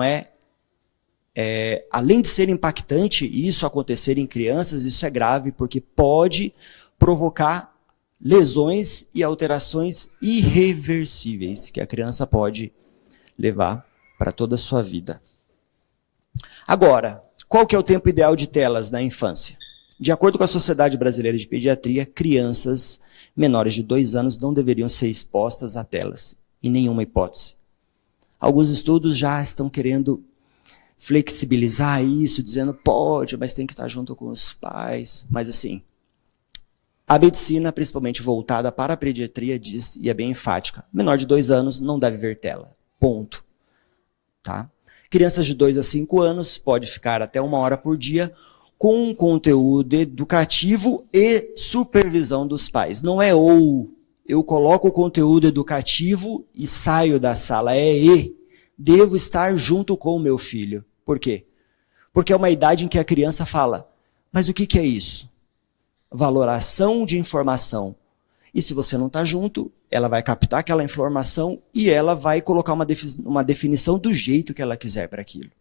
além de ser impactante isso acontecer em crianças, isso é grave porque pode provocar lesões e alterações irreversíveis que a criança pode levar para toda a sua vida. Agora, qual que é o tempo ideal de telas na infância? De acordo com a Sociedade Brasileira de Pediatria, crianças menores de 2 anos não deveriam ser expostas a telas, em nenhuma hipótese. Alguns estudos já estão querendo flexibilizar isso, dizendo pode, mas tem que estar junto com os pais. Mas assim, a medicina, principalmente voltada para a pediatria, diz, e é bem enfática, menor de 2 anos não deve ver tela, ponto. Tá? Crianças de 2 a 5 anos pode ficar até 1 hora por dia com conteúdo educativo e supervisão dos pais. Não é ou, eu coloco o conteúdo educativo e saio da sala, é e. Devo estar junto com o meu filho. Por quê? Porque é uma idade em que a criança fala, mas o que é isso? Valoração de informação. E se você não está junto, ela vai captar aquela informação e ela vai colocar uma definição do jeito que ela quiser para aquilo.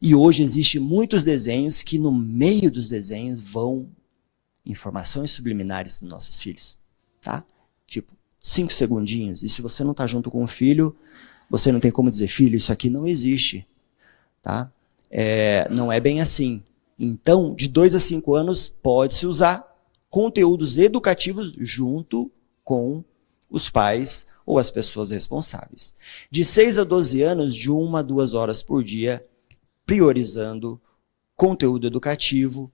E hoje existem muitos desenhos que no meio dos desenhos vão informações subliminares para os nossos filhos. Tá? Tipo, 5 segundinhos. E se você não está junto com o filho, você não tem como dizer, filho, isso aqui não existe. Tá? Não é bem assim. Então, de 2 a 5 anos, pode-se usar conteúdos educativos junto com os pais ou as pessoas responsáveis. De 6 a 12 anos, de 1 a 2 horas por dia, priorizando conteúdo educativo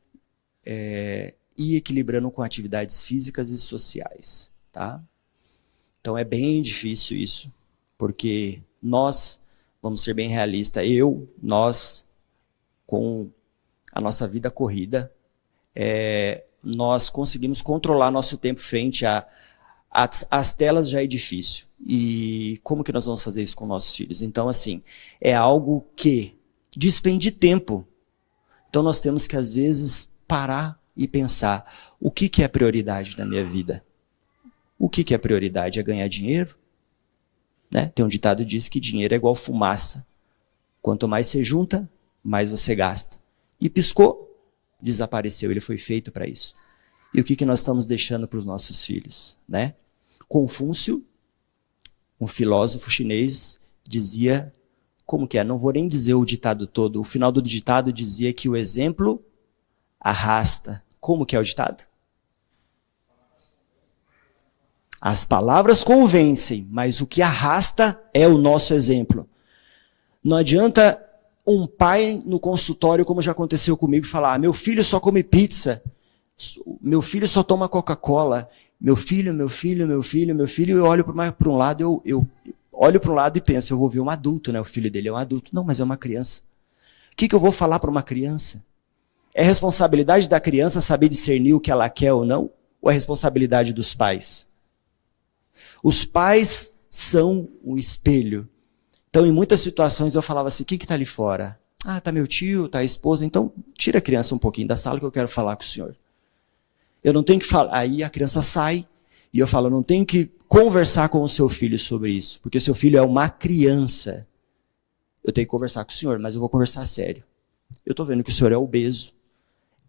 e equilibrando com atividades físicas e sociais. Tá? Então é bem difícil isso, porque nós, vamos ser bem realistas, nós, com a nossa vida corrida, nós conseguimos controlar nosso tempo frente às telas já é difícil. E como que nós vamos fazer isso com nossos filhos? Então, assim, é algo que despende tempo. Então nós temos que, às vezes, parar e pensar, o que é a prioridade na minha vida? O que é a prioridade? É ganhar dinheiro? Né? Tem um ditado que diz que dinheiro é igual fumaça. Quanto mais você junta, mais você gasta. E piscou, desapareceu, ele foi feito para isso. E o que nós estamos deixando para os nossos filhos? Né? Confúcio, um filósofo chinês, dizia, como que é? Não vou nem dizer o ditado todo, o final do ditado dizia que o exemplo arrasta. Como que é o ditado? As palavras convencem, mas o que arrasta é o nosso exemplo. Não adianta um pai no consultório, como já aconteceu comigo, falar, meu filho só come pizza, meu filho só toma Coca-Cola, meu filho, eu olho para um lado, eu olho para um lado e penso, eu vou ver um adulto, né? O filho dele é um adulto. Não, mas é uma criança. O que eu vou falar para uma criança? É responsabilidade da criança saber discernir o que ela quer ou não? Ou é responsabilidade dos pais? Os pais são o espelho. Então, em muitas situações, eu falava assim, quem que está ali fora? Ah, está meu tio, está a esposa. Então, tira a criança um pouquinho da sala que eu quero falar com o senhor. Eu não tenho que falar. Aí a criança sai e eu falo, eu não tenho que conversar com o seu filho sobre isso, porque seu filho é uma criança. Eu tenho que conversar com o senhor, mas eu vou conversar sério. Eu estou vendo que o senhor é obeso.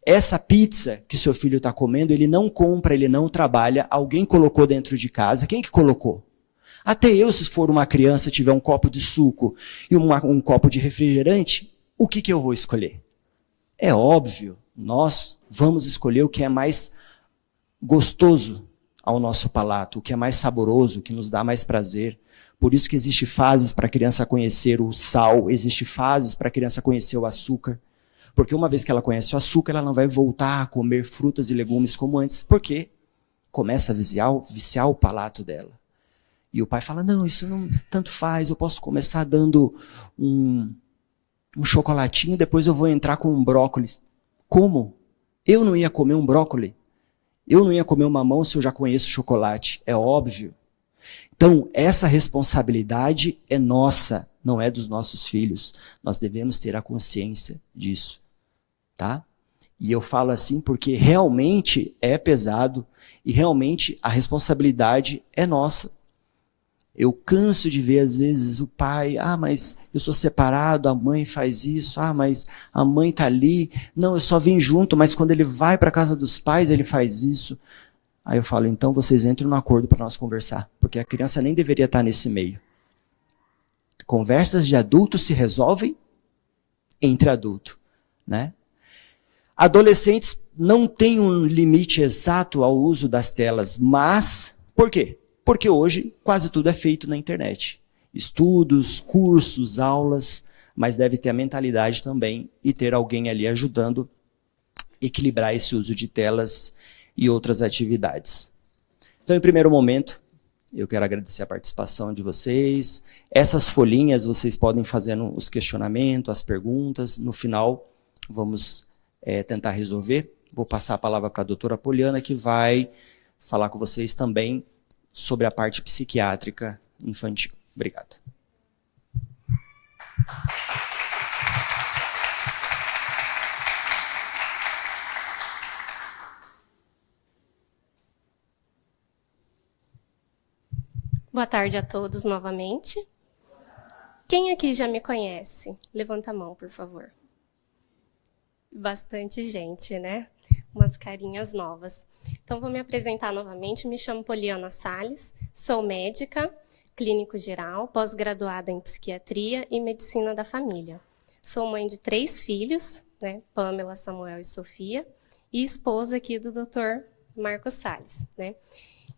Essa pizza que seu filho está comendo, ele não compra, ele não trabalha, alguém colocou dentro de casa. Quem que colocou? Até eu, se for uma criança, tiver um copo de suco e um copo de refrigerante, o que eu vou escolher? É óbvio, nós vamos escolher o que é mais gostoso ao nosso palato, o que é mais saboroso, o que nos dá mais prazer. Por isso que existem fases para a criança conhecer o sal, existem fases para a criança conhecer o açúcar. Porque uma vez que ela conhece o açúcar, ela não vai voltar a comer frutas e legumes como antes. Por quê? começa a viciar o palato dela. E o pai fala, não, isso não tanto faz, eu posso começar dando um chocolatinho, depois eu vou entrar com um brócolis. Como? Eu não ia comer um brócolis? Eu não ia comer um mamão se eu já conheço chocolate? É óbvio. Então, essa responsabilidade é nossa, não é dos nossos filhos. Nós devemos ter a consciência disso, tá? E eu falo assim porque realmente é pesado e realmente a responsabilidade é nossa. Eu canso de ver, às vezes, o pai, mas eu sou separado, a mãe faz isso, mas a mãe está ali, não, eu só vim junto, mas quando ele vai para a casa dos pais, ele faz isso. Aí eu falo, então vocês entrem no acordo para nós conversar, porque a criança nem deveria estar nesse meio. Conversas de adultos se resolvem entre adultos, né? Adolescentes não têm um limite exato ao uso das telas, mas por quê? Porque hoje quase tudo é feito na internet. Estudos, cursos, aulas, mas deve ter a mentalidade também e ter alguém ali ajudando a equilibrar esse uso de telas e outras atividades. Então, em primeiro momento, eu quero agradecer a participação de vocês. Essas folhinhas vocês podem fazer os questionamentos, as perguntas. No final, vamos tentar resolver. Vou passar a palavra para a doutora Poliana, que vai falar com vocês também sobre a parte psiquiátrica infantil. Obrigado. Boa tarde a todos novamente. Quem aqui já me conhece? Levanta a mão, por favor. Bastante gente, né? Umas carinhas novas. Então, vou me apresentar novamente. Me chamo Poliana Salles, sou médica, clínico geral, pós-graduada em psiquiatria e medicina da família. Sou mãe de 3 filhos, né? Pamela, Samuel e Sofia, e esposa aqui do Dr. Marcos Salles, né?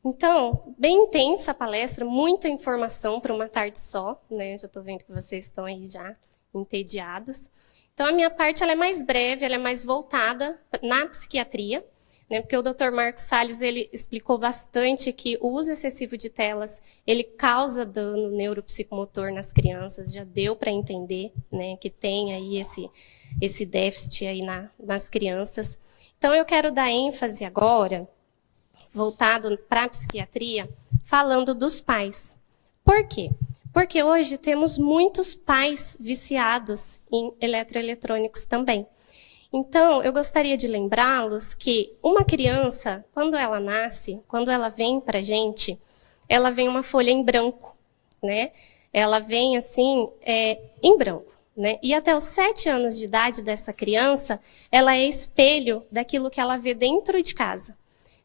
Então, bem intensa a palestra, muita informação para uma tarde só, né? Já estou vendo que vocês estão aí já entediados. Então, a minha parte ela é mais breve, ela é mais voltada na psiquiatria, né? Porque o Dr. Marcos Salles ele explicou bastante que o uso excessivo de telas ele causa dano neuropsicomotor nas crianças, já deu para entender, né? Que tem aí esse déficit aí nas crianças. Então, eu quero dar ênfase agora, voltado para a psiquiatria, falando dos pais. Por quê? Porque hoje temos muitos pais viciados em eletroeletrônicos também. Então, eu gostaria de lembrá-los que uma criança, quando ela nasce, quando ela vem para a gente, ela vem uma folha em branco, né? Ela vem assim, em branco, né? E até os 7 anos de idade dessa criança, ela é espelho daquilo que ela vê dentro de casa.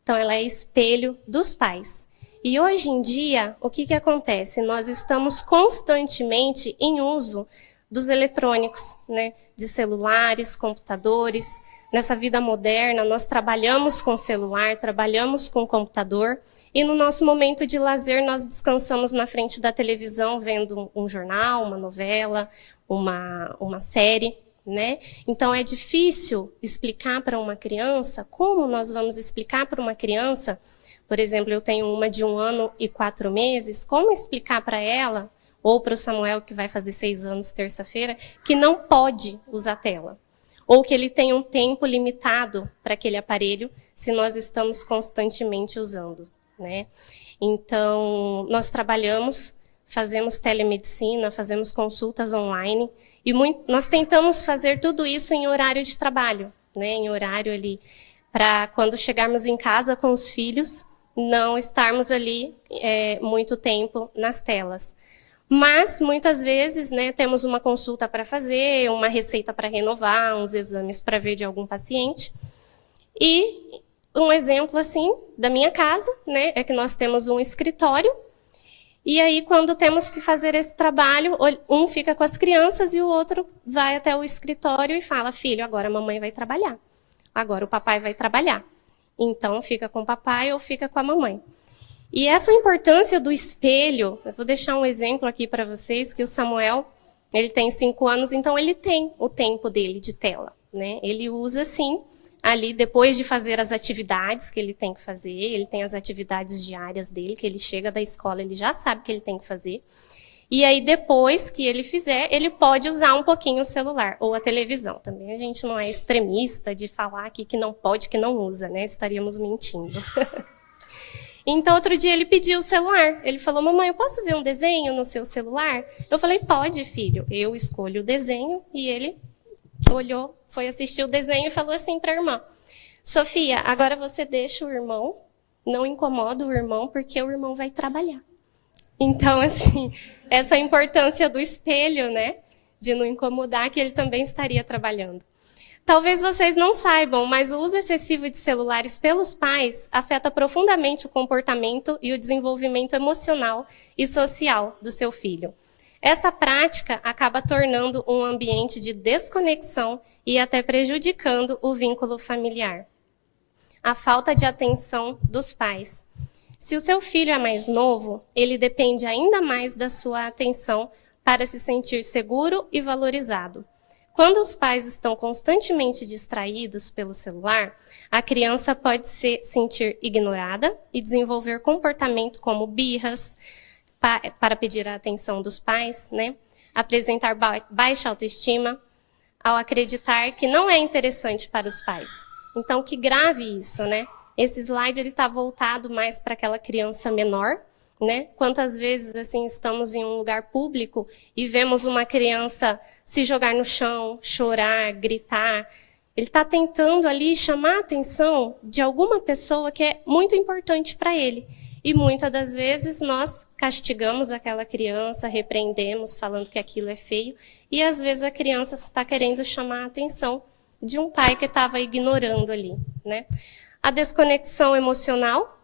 Então, ela é espelho dos pais. E hoje em dia, o que acontece? Nós estamos constantemente em uso dos eletrônicos, né? De celulares, computadores. Nessa vida moderna, nós trabalhamos com celular, trabalhamos com computador. E no nosso momento de lazer, nós descansamos na frente da televisão, vendo um jornal, uma novela, uma série, né? Então, é difícil explicar para uma criança, como nós vamos explicar para uma criança. Por exemplo, eu tenho uma de 1 ano e 4 meses, como explicar para ela, ou para o Samuel, que vai fazer 6 anos terça-feira, que não pode usar tela, ou que ele tem um tempo limitado para aquele aparelho, se nós estamos constantemente usando, né? Então, nós trabalhamos, fazemos telemedicina, fazemos consultas online, e nós tentamos fazer tudo isso em horário de trabalho, né? Em horário ali, para quando chegarmos em casa com os filhos, não estarmos ali muito tempo nas telas. Mas, muitas vezes, né, temos uma consulta para fazer, uma receita para renovar, uns exames para ver de algum paciente. E um exemplo, assim, da minha casa, né, é que nós temos um escritório, e aí, quando temos que fazer esse trabalho, um fica com as crianças e o outro vai até o escritório e fala, filho, agora a mamãe vai trabalhar, agora o papai vai trabalhar. Então, fica com o papai ou fica com a mamãe. E essa importância do espelho, eu vou deixar um exemplo aqui para vocês, que o Samuel, ele tem 5 anos, então ele tem o tempo dele de tela, né? Ele usa, sim, ali depois de fazer as atividades que ele tem que fazer. Ele tem as atividades diárias dele, que ele chega da escola, ele já sabe que ele tem que fazer. E aí, depois que ele fizer, ele pode usar um pouquinho o celular ou a televisão. Também a gente não é extremista de falar aqui que não pode, que não usa, né? Estaríamos mentindo. Então, outro dia ele pediu o celular. Ele falou, mamãe, eu posso ver um desenho no seu celular? Eu falei, pode, filho. Eu escolho o desenho. E ele olhou, foi assistir o desenho e falou assim para a irmã, Sofia, agora você deixa o irmão, não incomoda o irmão, porque o irmão vai trabalhar. Então, assim, essa importância do espelho, né? De não incomodar, que ele também estaria trabalhando. Talvez vocês não saibam, mas o uso excessivo de celulares pelos pais afeta profundamente o comportamento e o desenvolvimento emocional e social do seu filho. Essa prática acaba tornando um ambiente de desconexão e até prejudicando o vínculo familiar. A falta de atenção dos pais. Se o seu filho é mais novo, ele depende ainda mais da sua atenção para se sentir seguro e valorizado. Quando os pais estão constantemente distraídos pelo celular, a criança pode se sentir ignorada e desenvolver comportamento como birras, para pedir a atenção dos pais, né? Apresentar baixa autoestima, ao acreditar que não é interessante para os pais. Então, que grave isso, né? Esse slide está voltado mais para aquela criança menor, né? Quantas vezes assim estamos em um lugar público e vemos uma criança se jogar no chão, chorar, gritar. Ele está tentando ali chamar a atenção de alguma pessoa que é muito importante para ele. E muitas das vezes nós castigamos aquela criança, repreendemos, falando que aquilo é feio. E às vezes a criança está querendo chamar a atenção de um pai que estava ignorando ali, né? A desconexão emocional.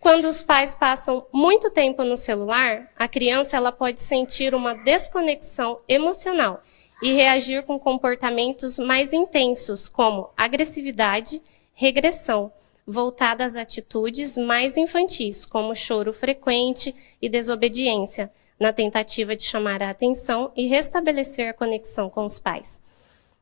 Quando os pais passam muito tempo no celular, a criança ela pode sentir uma desconexão emocional e reagir com comportamentos mais intensos, como agressividade, regressão, voltada às atitudes mais infantis, como choro frequente e desobediência, na tentativa de chamar a atenção e restabelecer a conexão com os pais.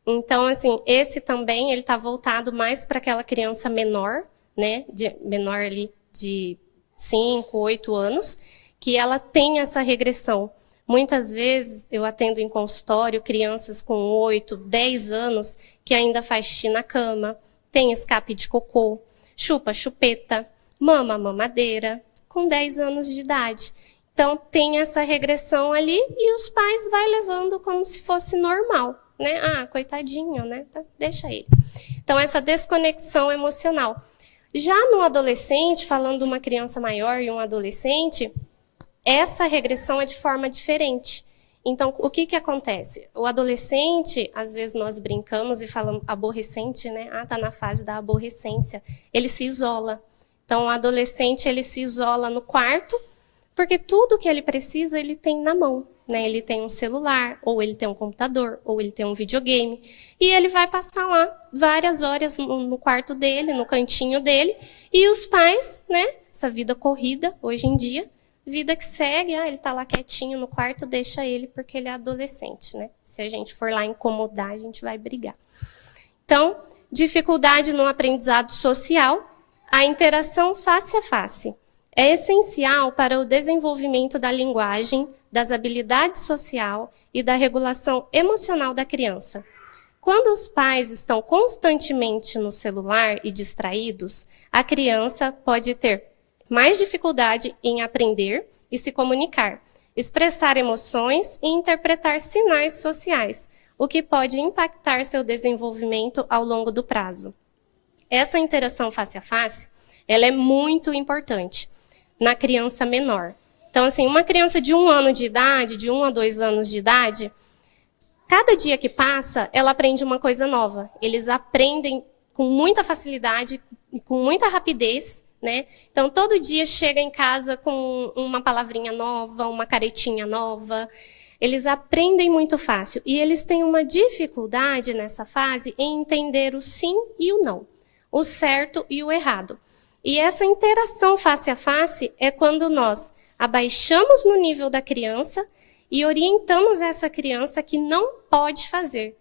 Então, assim, esse também ele está voltado mais para aquela criança menor, né, menor ali de 5, 8 anos, que ela tem essa regressão. Muitas vezes eu atendo em consultório crianças com 8, 10 anos que ainda faz xixi na cama, tem escape de cocô, chupa chupeta, mama mamadeira, com 10 anos de idade. Então, tem essa regressão ali e os pais vai levando como se fosse normal, né? Ah, coitadinho, né? Então, deixa ele. Então, essa desconexão emocional. Já no adolescente, falando de uma criança maior e um adolescente, essa regressão é de forma diferente. Então, o que acontece? O adolescente, às vezes nós brincamos e falamos aborrecente, né? Ah, tá na fase da aborrecência. Ele se isola. Então, o adolescente, ele se isola no quarto, porque tudo que ele precisa, ele tem na mão, né? Ele tem um celular, ou ele tem um computador, ou ele tem um videogame. E ele vai passar lá várias horas no quarto dele, no cantinho dele. E os pais, né? Essa vida corrida, hoje em dia, vida que segue, ele está lá quietinho no quarto, deixa ele porque ele é adolescente, né? Se a gente for lá incomodar, a gente vai brigar. Então, dificuldade no aprendizado social, a interação face a face é essencial para o desenvolvimento da linguagem, das habilidades social e da regulação emocional da criança. Quando os pais estão constantemente no celular e distraídos, a criança pode ter mais dificuldade em aprender e se comunicar, expressar emoções e interpretar sinais sociais, o que pode impactar seu desenvolvimento ao longo do prazo. Essa interação face a face, ela é muito importante na criança menor. Então, assim, uma criança de 1 ano de idade, de 1 a 2 anos de idade, cada dia que passa, ela aprende uma coisa nova. Eles aprendem com muita facilidade, com muita rapidez, né? Então, todo dia chega em casa com uma palavrinha nova, uma caretinha nova. Eles aprendem muito fácil. E eles têm uma dificuldade nessa fase em entender o sim e o não, o certo e o errado. E essa interação face a face é quando nós abaixamos no nível da criança e orientamos essa criança que não pode fazer.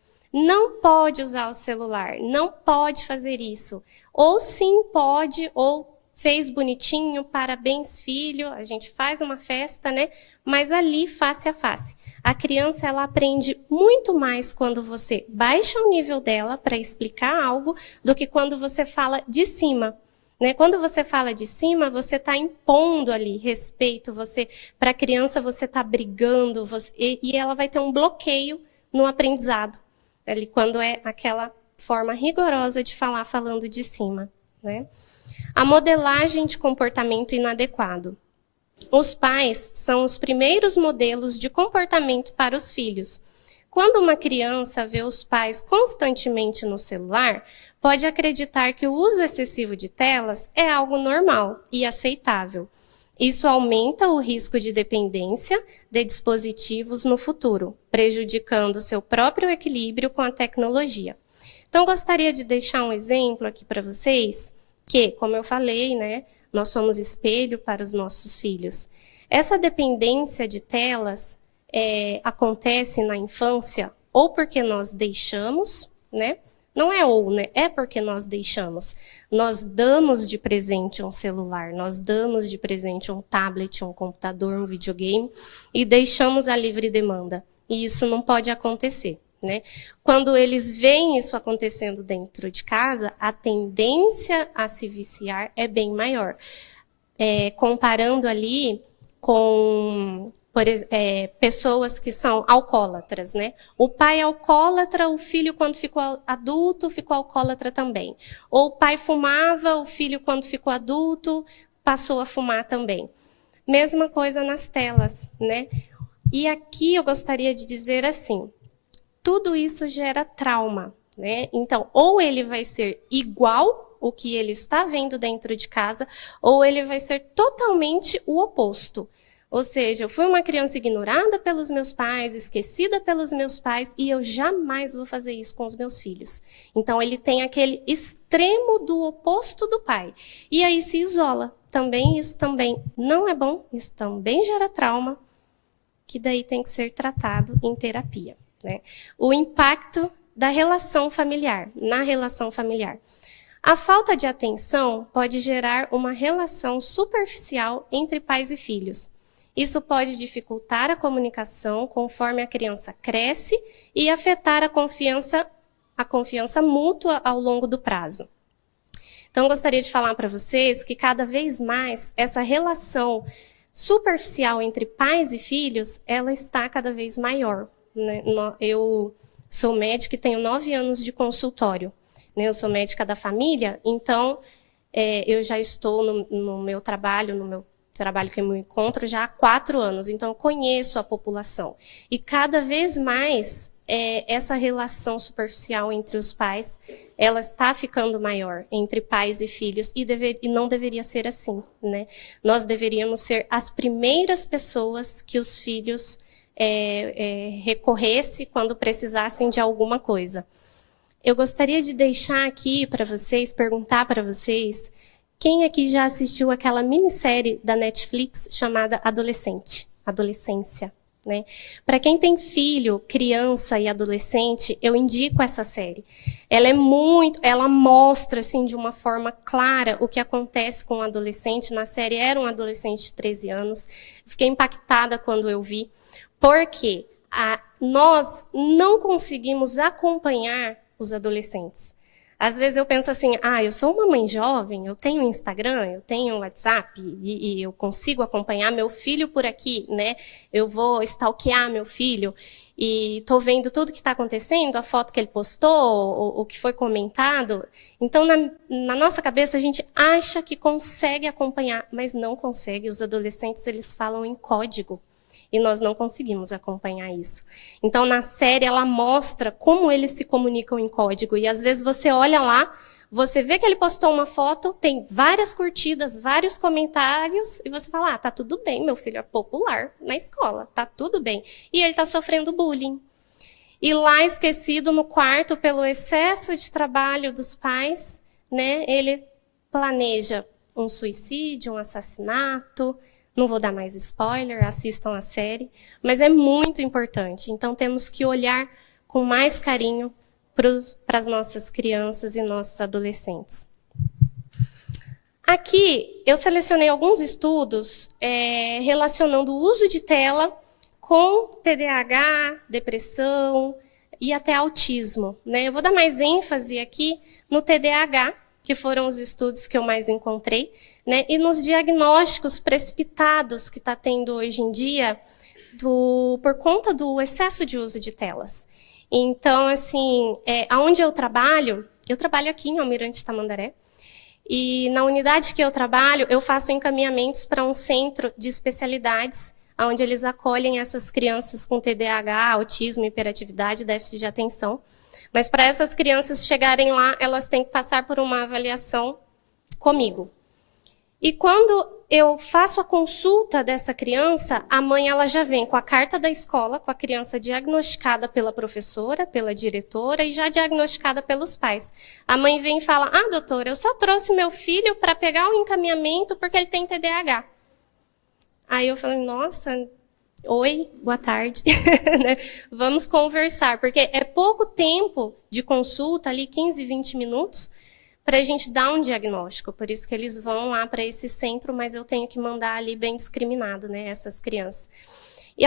não pode usar o celular, não pode fazer isso. Ou sim pode, ou fez bonitinho, parabéns filho, a gente faz uma festa, né? Mas ali, face a face. A criança, ela aprende muito mais quando você baixa o nível dela para explicar algo do que quando você fala de cima. Né? Quando você fala de cima, você está impondo ali respeito, para a criança você está brigando, e ela vai ter um bloqueio no aprendizado, ali, quando é aquela forma rigorosa de falar falando de cima. Né? A modelagem de comportamento inadequado. Os pais são os primeiros modelos de comportamento para os filhos. Quando uma criança vê os pais constantemente no celular, pode acreditar que o uso excessivo de telas é algo normal e aceitável. Isso aumenta o risco de dependência de dispositivos no futuro, prejudicando seu próprio equilíbrio com a tecnologia. Então, gostaria de deixar um exemplo aqui para vocês, que, como eu falei, né, nós somos espelho para os nossos filhos. Essa dependência de telas acontece na infância ou porque nós deixamos, né? Não é ou, né? É porque nós deixamos. Nós damos de presente um celular, nós damos de presente um tablet, um computador, um videogame e deixamos a livre demanda. E isso não pode acontecer. Né? Quando eles veem isso acontecendo dentro de casa, a tendência a se viciar é bem maior. Comparando ali com pessoas que são alcoólatras. Né? O pai é alcoólatra, o filho, quando ficou adulto, ficou alcoólatra também. Ou o pai fumava, o filho, quando ficou adulto, passou a fumar também. Mesma coisa nas telas. Né? E aqui eu gostaria de dizer assim, tudo isso gera trauma, né? Então, ou ele vai ser igual o que ele está vendo dentro de casa, ou ele vai ser totalmente o oposto. Ou seja, eu fui uma criança ignorada pelos meus pais, esquecida pelos meus pais, e eu jamais vou fazer isso com os meus filhos. Então, ele tem aquele extremo do oposto do pai. E aí se isola. Isso também não é bom, isso também gera trauma, que daí tem que ser tratado em terapia. Né? O impacto da relação familiar, na relação familiar. A falta de atenção pode gerar uma relação superficial entre pais e filhos. Isso pode dificultar a comunicação conforme a criança cresce e afetar a confiança mútua ao longo do prazo. Então, gostaria de falar para vocês que cada vez mais essa relação superficial entre pais e filhos, ela está cada vez maior. Eu sou médica e tenho 9 anos de consultório. Eu sou médica da família, então eu já estou no meu trabalho que eu me encontro já há 4 anos. Então, eu conheço a população. E cada vez mais essa relação superficial entre os pais, ela está ficando maior entre pais e filhos, e não deveria ser assim. Né? Nós deveríamos ser as primeiras pessoas que os filhos recorresse quando precisassem de alguma coisa. Eu gostaria de deixar aqui para vocês, perguntar para vocês, quem aqui já assistiu aquela minissérie da Netflix chamada Adolescência? Né? Para quem tem filho, criança e adolescente, eu indico essa série. Ela mostra assim, de uma forma clara o que acontece com o adolescente. Na série era um adolescente de 13 anos. Fiquei impactada quando eu vi. Porque nós não conseguimos acompanhar os adolescentes. Às vezes eu penso assim, eu sou uma mãe jovem, eu tenho Instagram, eu tenho WhatsApp, e eu consigo acompanhar meu filho por aqui, né? Eu vou stalkear meu filho, e estou vendo tudo que está acontecendo, a foto que ele postou, o que foi comentado. Então, na nossa cabeça, a gente acha que consegue acompanhar, mas não consegue. Os adolescentes, eles falam em código. E nós não conseguimos acompanhar isso. Então, na série, ela mostra como eles se comunicam em código. E, às vezes, você olha lá, você vê que ele postou uma foto, tem várias curtidas, vários comentários, e você fala, tá tudo bem, meu filho é popular na escola, tá tudo bem. E ele está sofrendo bullying. E lá, esquecido no quarto, pelo excesso de trabalho dos pais, né, ele planeja um suicídio, um assassinato. Não vou dar mais spoiler, assistam a série, mas é muito importante. Então, temos que olhar com mais carinho para as nossas crianças e nossos adolescentes. Aqui, eu selecionei alguns estudos relacionando o uso de tela com TDAH, depressão e até autismo, né? Eu vou dar mais ênfase aqui no TDAH, que foram os estudos que eu mais encontrei, né? E nos diagnósticos precipitados que está tendo hoje em dia por conta do excesso de uso de telas. Então, assim, aonde eu trabalho aqui em Almirante Tamandaré, e na unidade que eu trabalho, eu faço encaminhamentos para um centro de especialidades, onde eles acolhem essas crianças com TDAH, autismo, hiperatividade, déficit de atenção. Mas para essas crianças chegarem lá, elas têm que passar por uma avaliação comigo. E quando eu faço a consulta dessa criança, a mãe ela já vem com a carta da escola, com a criança diagnosticada pela professora, pela diretora e já diagnosticada pelos pais. A mãe vem e fala, doutora, eu só trouxe meu filho para pegar o encaminhamento porque ele tem TDAH. Aí eu falei, nossa, oi, boa tarde, vamos conversar, porque é pouco tempo de consulta, ali 15, 20 minutos, para a gente dar um diagnóstico. Por isso que eles vão lá para esse centro, mas eu tenho que mandar ali bem discriminado, né, essas crianças. E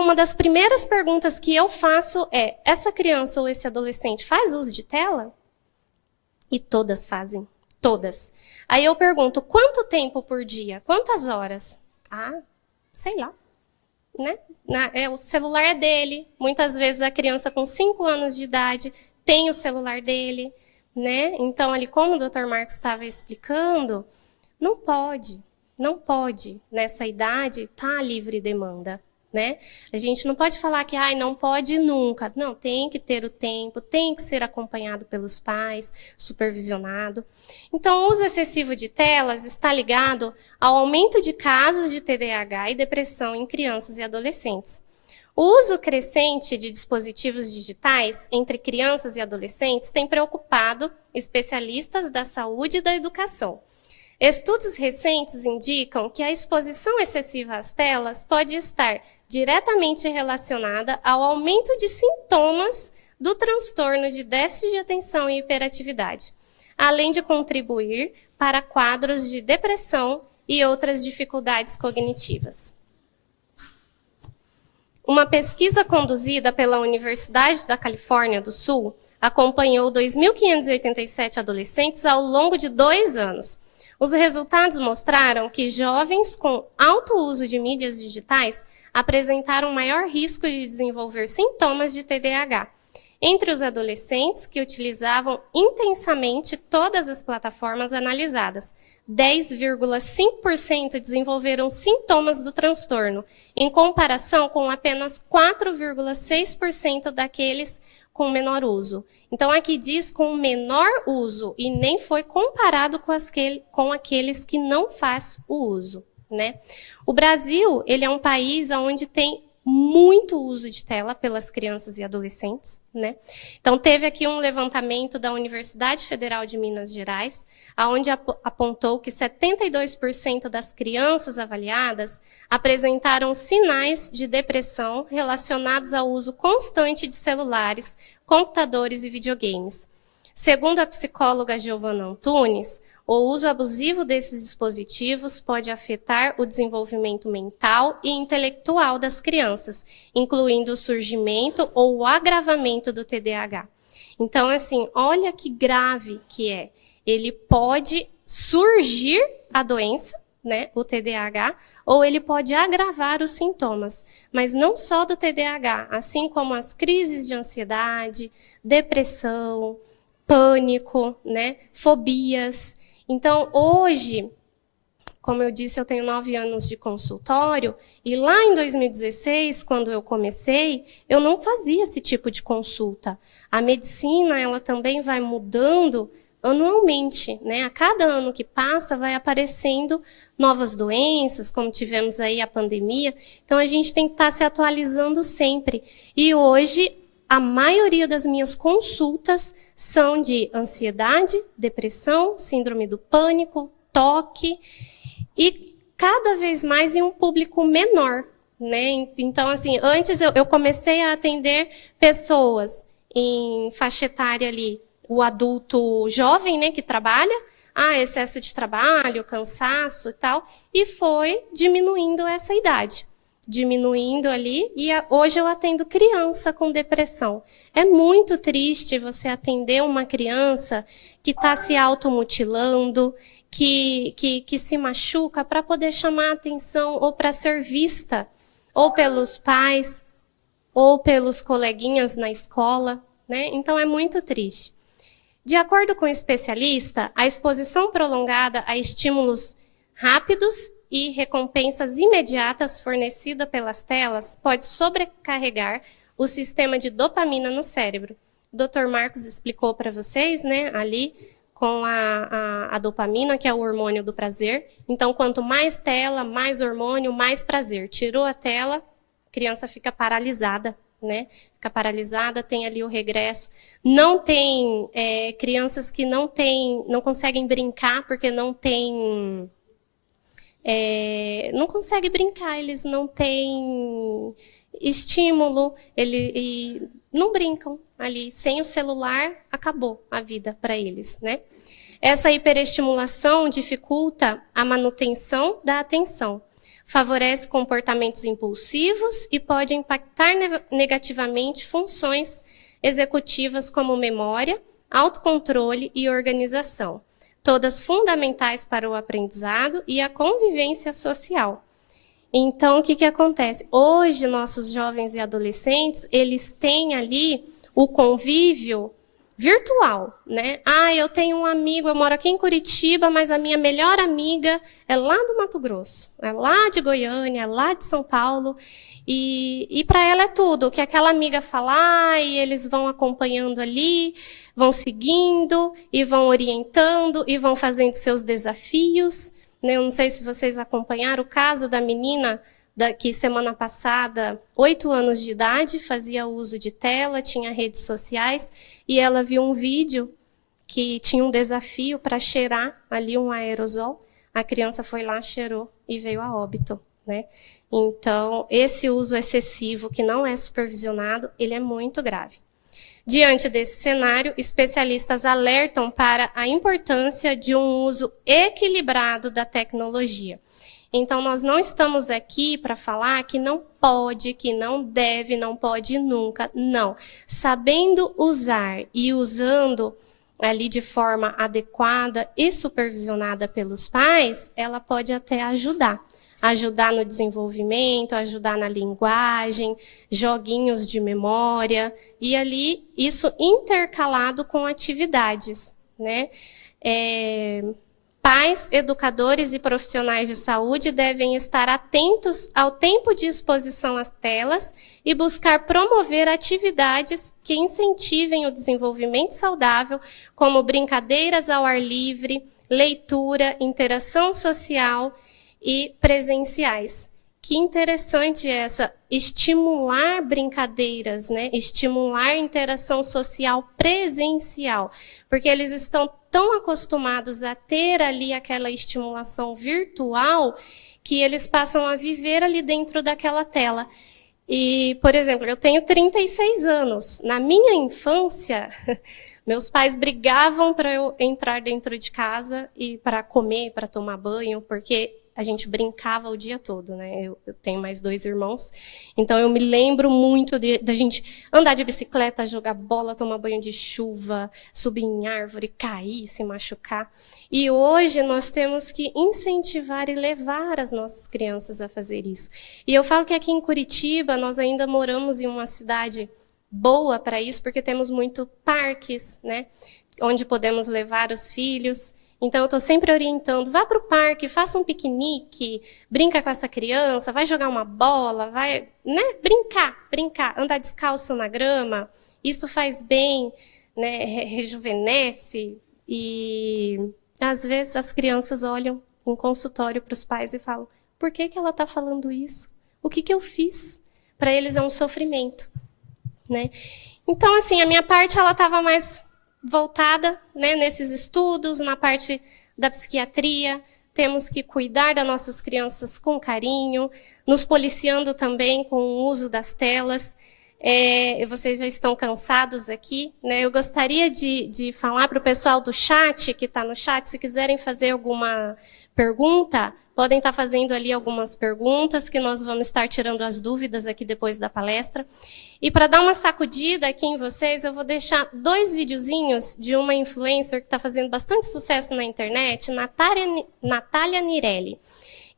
uma das primeiras perguntas que eu faço é, essa criança ou esse adolescente faz uso de tela? E todas fazem, todas. Aí eu pergunto, quanto tempo por dia? Quantas horas? Sei lá. Né? O celular é dele. Muitas vezes a criança com 5 anos de idade tem o celular dele. Né? Então, ali, como o Dr. Marcos estava explicando, não pode, nessa idade, tá livre demanda. Né? A gente não pode falar que não pode nunca. Não, tem que ter o tempo, tem que ser acompanhado pelos pais, supervisionado. Então, o uso excessivo de telas está ligado ao aumento de casos de TDAH e depressão em crianças e adolescentes. O uso crescente de dispositivos digitais entre crianças e adolescentes tem preocupado especialistas da saúde e da educação. Estudos recentes indicam que a exposição excessiva às telas pode estar diretamente relacionada ao aumento de sintomas do transtorno de déficit de atenção e hiperatividade, além de contribuir para quadros de depressão e outras dificuldades cognitivas. Uma pesquisa conduzida pela Universidade da Califórnia do Sul acompanhou 2.587 adolescentes ao longo de 2 anos. Os resultados mostraram que jovens com alto uso de mídias digitais apresentaram maior risco de desenvolver sintomas de TDAH. Entre os adolescentes que utilizavam intensamente todas as plataformas analisadas, 10,5% desenvolveram sintomas do transtorno, em comparação com apenas 4,6% daqueles com menor uso. Então, aqui diz com menor uso, e nem foi comparado com aqueles que não faz o uso. Né? O Brasil, ele é um país onde tem muito uso de tela pelas crianças e adolescentes. Né? Então, teve aqui um levantamento da Universidade Federal de Minas Gerais, onde apontou que 72% das crianças avaliadas apresentaram sinais de depressão relacionados ao uso constante de celulares, computadores e videogames. Segundo a psicóloga Giovana Antunes, o uso abusivo desses dispositivos pode afetar o desenvolvimento mental e intelectual das crianças, incluindo o surgimento ou o agravamento do TDAH. Então, assim, olha que grave que é. Ele pode surgir a doença, né, o TDAH, ou ele pode agravar os sintomas, mas não só do TDAH, assim como as crises de ansiedade, depressão, pânico, né, fobias. Então, hoje, como eu disse, eu tenho 9 anos de consultório, e lá em 2016, quando eu comecei, eu não fazia esse tipo de consulta. A medicina, ela também vai mudando anualmente, né? A cada ano que passa, vai aparecendo novas doenças, como tivemos aí a pandemia. Então, a gente tem que estar se atualizando sempre. E hoje, a maioria das minhas consultas são de ansiedade, depressão, síndrome do pânico, toque, e cada vez mais em um público menor. Né? Então, assim, antes eu comecei a atender pessoas em faixa etária ali, o adulto jovem, né, que trabalha, excesso de trabalho, cansaço e tal, e foi diminuindo essa idade. Diminuindo ali, e hoje eu atendo criança com depressão. É muito triste você atender uma criança que está se automutilando, que se machuca para poder chamar a atenção ou para ser vista, ou pelos pais, ou pelos coleguinhas na escola, né? Então é muito triste. De acordo com o especialista, a exposição prolongada a estímulos rápidos e recompensas imediatas fornecidas pelas telas pode sobrecarregar o sistema de dopamina no cérebro. O Dr. Marcos explicou para vocês, né, ali, com a dopamina, que é o hormônio do prazer. Então, quanto mais tela, mais hormônio, mais prazer. Tirou a tela, a criança fica paralisada, né? Fica paralisada, tem ali o regresso. Não tem crianças que não conseguem brincar porque não tem... não consegue brincar, eles não têm estímulo, e não brincam ali. Sem o celular, acabou a vida para eles, né? Essa hiperestimulação dificulta a manutenção da atenção, favorece comportamentos impulsivos e pode impactar negativamente funções executivas como memória, autocontrole e organização, todas fundamentais para o aprendizado e a convivência social. Então, o que acontece? Hoje, nossos jovens e adolescentes, eles têm ali o convívio virtual, né? Eu tenho um amigo, eu moro aqui em Curitiba, mas a minha melhor amiga é lá do Mato Grosso, é lá de Goiânia, é lá de São Paulo, e para ela é tudo, o que aquela amiga falar, e eles vão acompanhando ali, vão seguindo, e vão orientando, e vão fazendo seus desafios, né? Eu não sei se vocês acompanharam o caso da menina que semana passada, 8 anos de idade, fazia uso de tela, tinha redes sociais, e ela viu um vídeo que tinha um desafio para cheirar ali um aerosol. A criança foi lá, cheirou e veio a óbito, né? Então, esse uso excessivo que não é supervisionado, ele é muito grave. Diante desse cenário, especialistas alertam para a importância de um uso equilibrado da tecnologia. Então, nós não estamos aqui para falar que não pode, que não deve, não pode nunca. Não. Sabendo usar e usando ali de forma adequada e supervisionada pelos pais, ela pode até ajudar. Ajudar no desenvolvimento, ajudar na linguagem, joguinhos de memória, e ali isso intercalado com atividades, né? Pais, educadores e profissionais de saúde devem estar atentos ao tempo de exposição às telas e buscar promover atividades que incentivem o desenvolvimento saudável, como brincadeiras ao ar livre, leitura, interação social e presenciais. Que interessante estimular brincadeiras, né? Estimular interação social presencial, porque eles estão tão acostumados a ter ali aquela estimulação virtual que eles passam a viver ali dentro daquela tela. E, por exemplo, eu tenho 36 anos. Na minha infância, meus pais brigavam para eu entrar dentro de casa e para comer, para tomar banho, porque a gente brincava o dia todo, né? Eu tenho mais 2 irmãos, então eu me lembro muito da gente andar de bicicleta, jogar bola, tomar banho de chuva, subir em árvore, cair, se machucar. E hoje nós temos que incentivar e levar as nossas crianças a fazer isso. E eu falo que aqui em Curitiba nós ainda moramos em uma cidade boa para isso, porque temos muito parques, né? Onde podemos levar os filhos. Então, eu estou sempre orientando, vá para o parque, faça um piquenique, brinca com essa criança, vai jogar uma bola, vai, né? Brincar, andar descalço na grama, isso faz bem, né? Rejuvenesce. E, às vezes, as crianças olham em consultório para os pais e falam, por que ela está falando isso? O que eu fiz? Para eles é um sofrimento, né? Então, assim, a minha parte, ela estava mais voltada, né, nesses estudos, na parte da psiquiatria. Temos que cuidar das nossas crianças com carinho, nos policiando também com o uso das telas. Vocês já estão cansados aqui, né? Eu gostaria de falar para o pessoal do chat, que está no chat, se quiserem fazer alguma pergunta, podem estar fazendo ali algumas perguntas, que nós vamos estar tirando as dúvidas aqui depois da palestra. E para dar uma sacudida aqui em vocês, eu vou deixar 2 videozinhos de uma influencer que está fazendo bastante sucesso na internet, Natália Nirelli,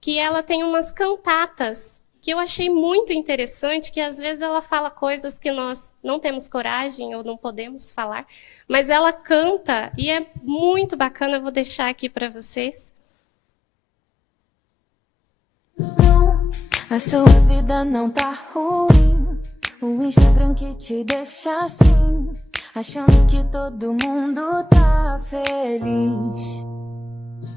que ela tem umas cantatas que eu achei muito interessante, que às vezes ela fala coisas que nós não temos coragem ou não podemos falar, mas ela canta e é muito bacana, eu vou deixar aqui para vocês. A sua vida não tá ruim, o Instagram que te deixa assim, achando que todo mundo tá feliz.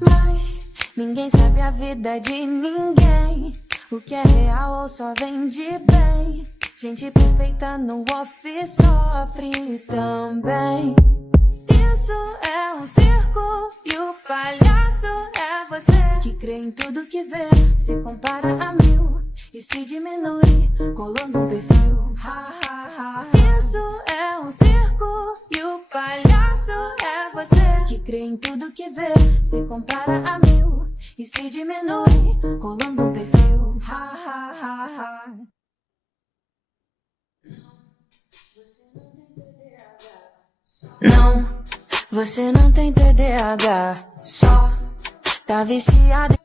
Mas ninguém sabe a vida de ninguém, o que é real ou só vem de bem. Gente perfeita no off sofre também. Isso é um circo e o palhaço é você, que crê em tudo que vê, se compara a 1000 e se diminui colando um perfil. Ha, ha, ha. Isso é um circo e o palhaço é você, que crê em tudo que vê, se compara a 1000 e se diminui rolando um perfil. Ha, ha, ha, ha. Não, você não tem TDAH, só tá viciado.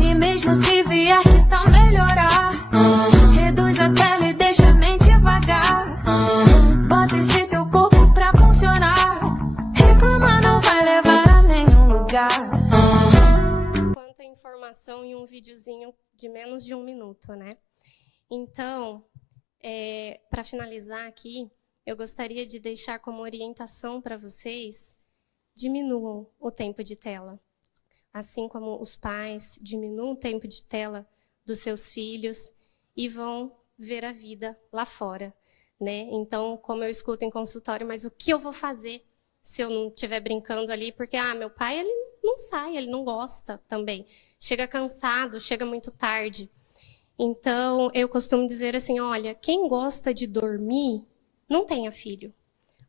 E mesmo se vier que tá melhorar, reduz a tela e deixa a mente vagar. Bota esse teu corpo pra funcionar, reclamar não vai levar a nenhum lugar. Quanta informação em um videozinho de menos de 1 minuto, né? Então, para finalizar aqui, eu gostaria de deixar como orientação para vocês: diminuam o tempo de tela. Assim como os pais diminuam o tempo de tela dos seus filhos e vão ver a vida lá fora, né? Então, como eu escuto em consultório, mas o que eu vou fazer se eu não estiver brincando ali? Porque, meu pai, ele não sai, ele não gosta também. Chega cansado, chega muito tarde. Então, eu costumo dizer assim, olha, quem gosta de dormir, não tenha filho.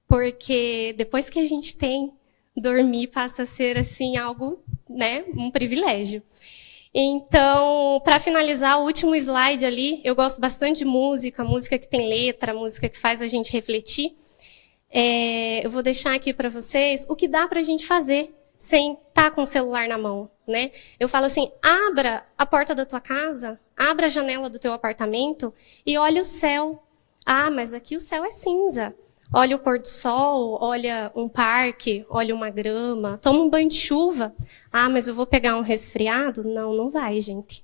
Porque depois que a gente tem, dormir passa a ser assim algo, né, um privilégio. Então, para finalizar, o último slide ali, eu gosto bastante de música que tem letra, música que faz a gente refletir. Eu vou deixar aqui para vocês o que dá para a gente fazer sem estar com o celular na mão, né? Eu falo assim, abra a porta da tua casa, abra a janela do teu apartamento e olha o céu. Mas aqui o céu é cinza. Olha o pôr do sol, olha um parque, olha uma grama, toma um banho de chuva. Mas eu vou pegar um resfriado? Não, não vai, gente.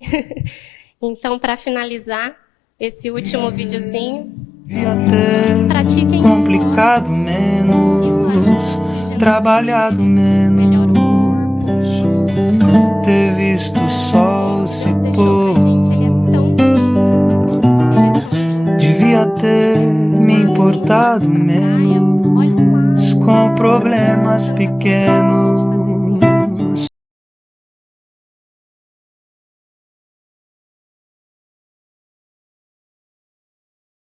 Então, para finalizar esse último videozinho, pratiquem complicado esportes. menos, Isso ajuda a oxigenar, trabalhado menos, melhora o corpo. ter visto o sol se Deus deixou pôr. pra gente, ele é tão Devia ter me importado menos olha o mar. com problemas pequenos.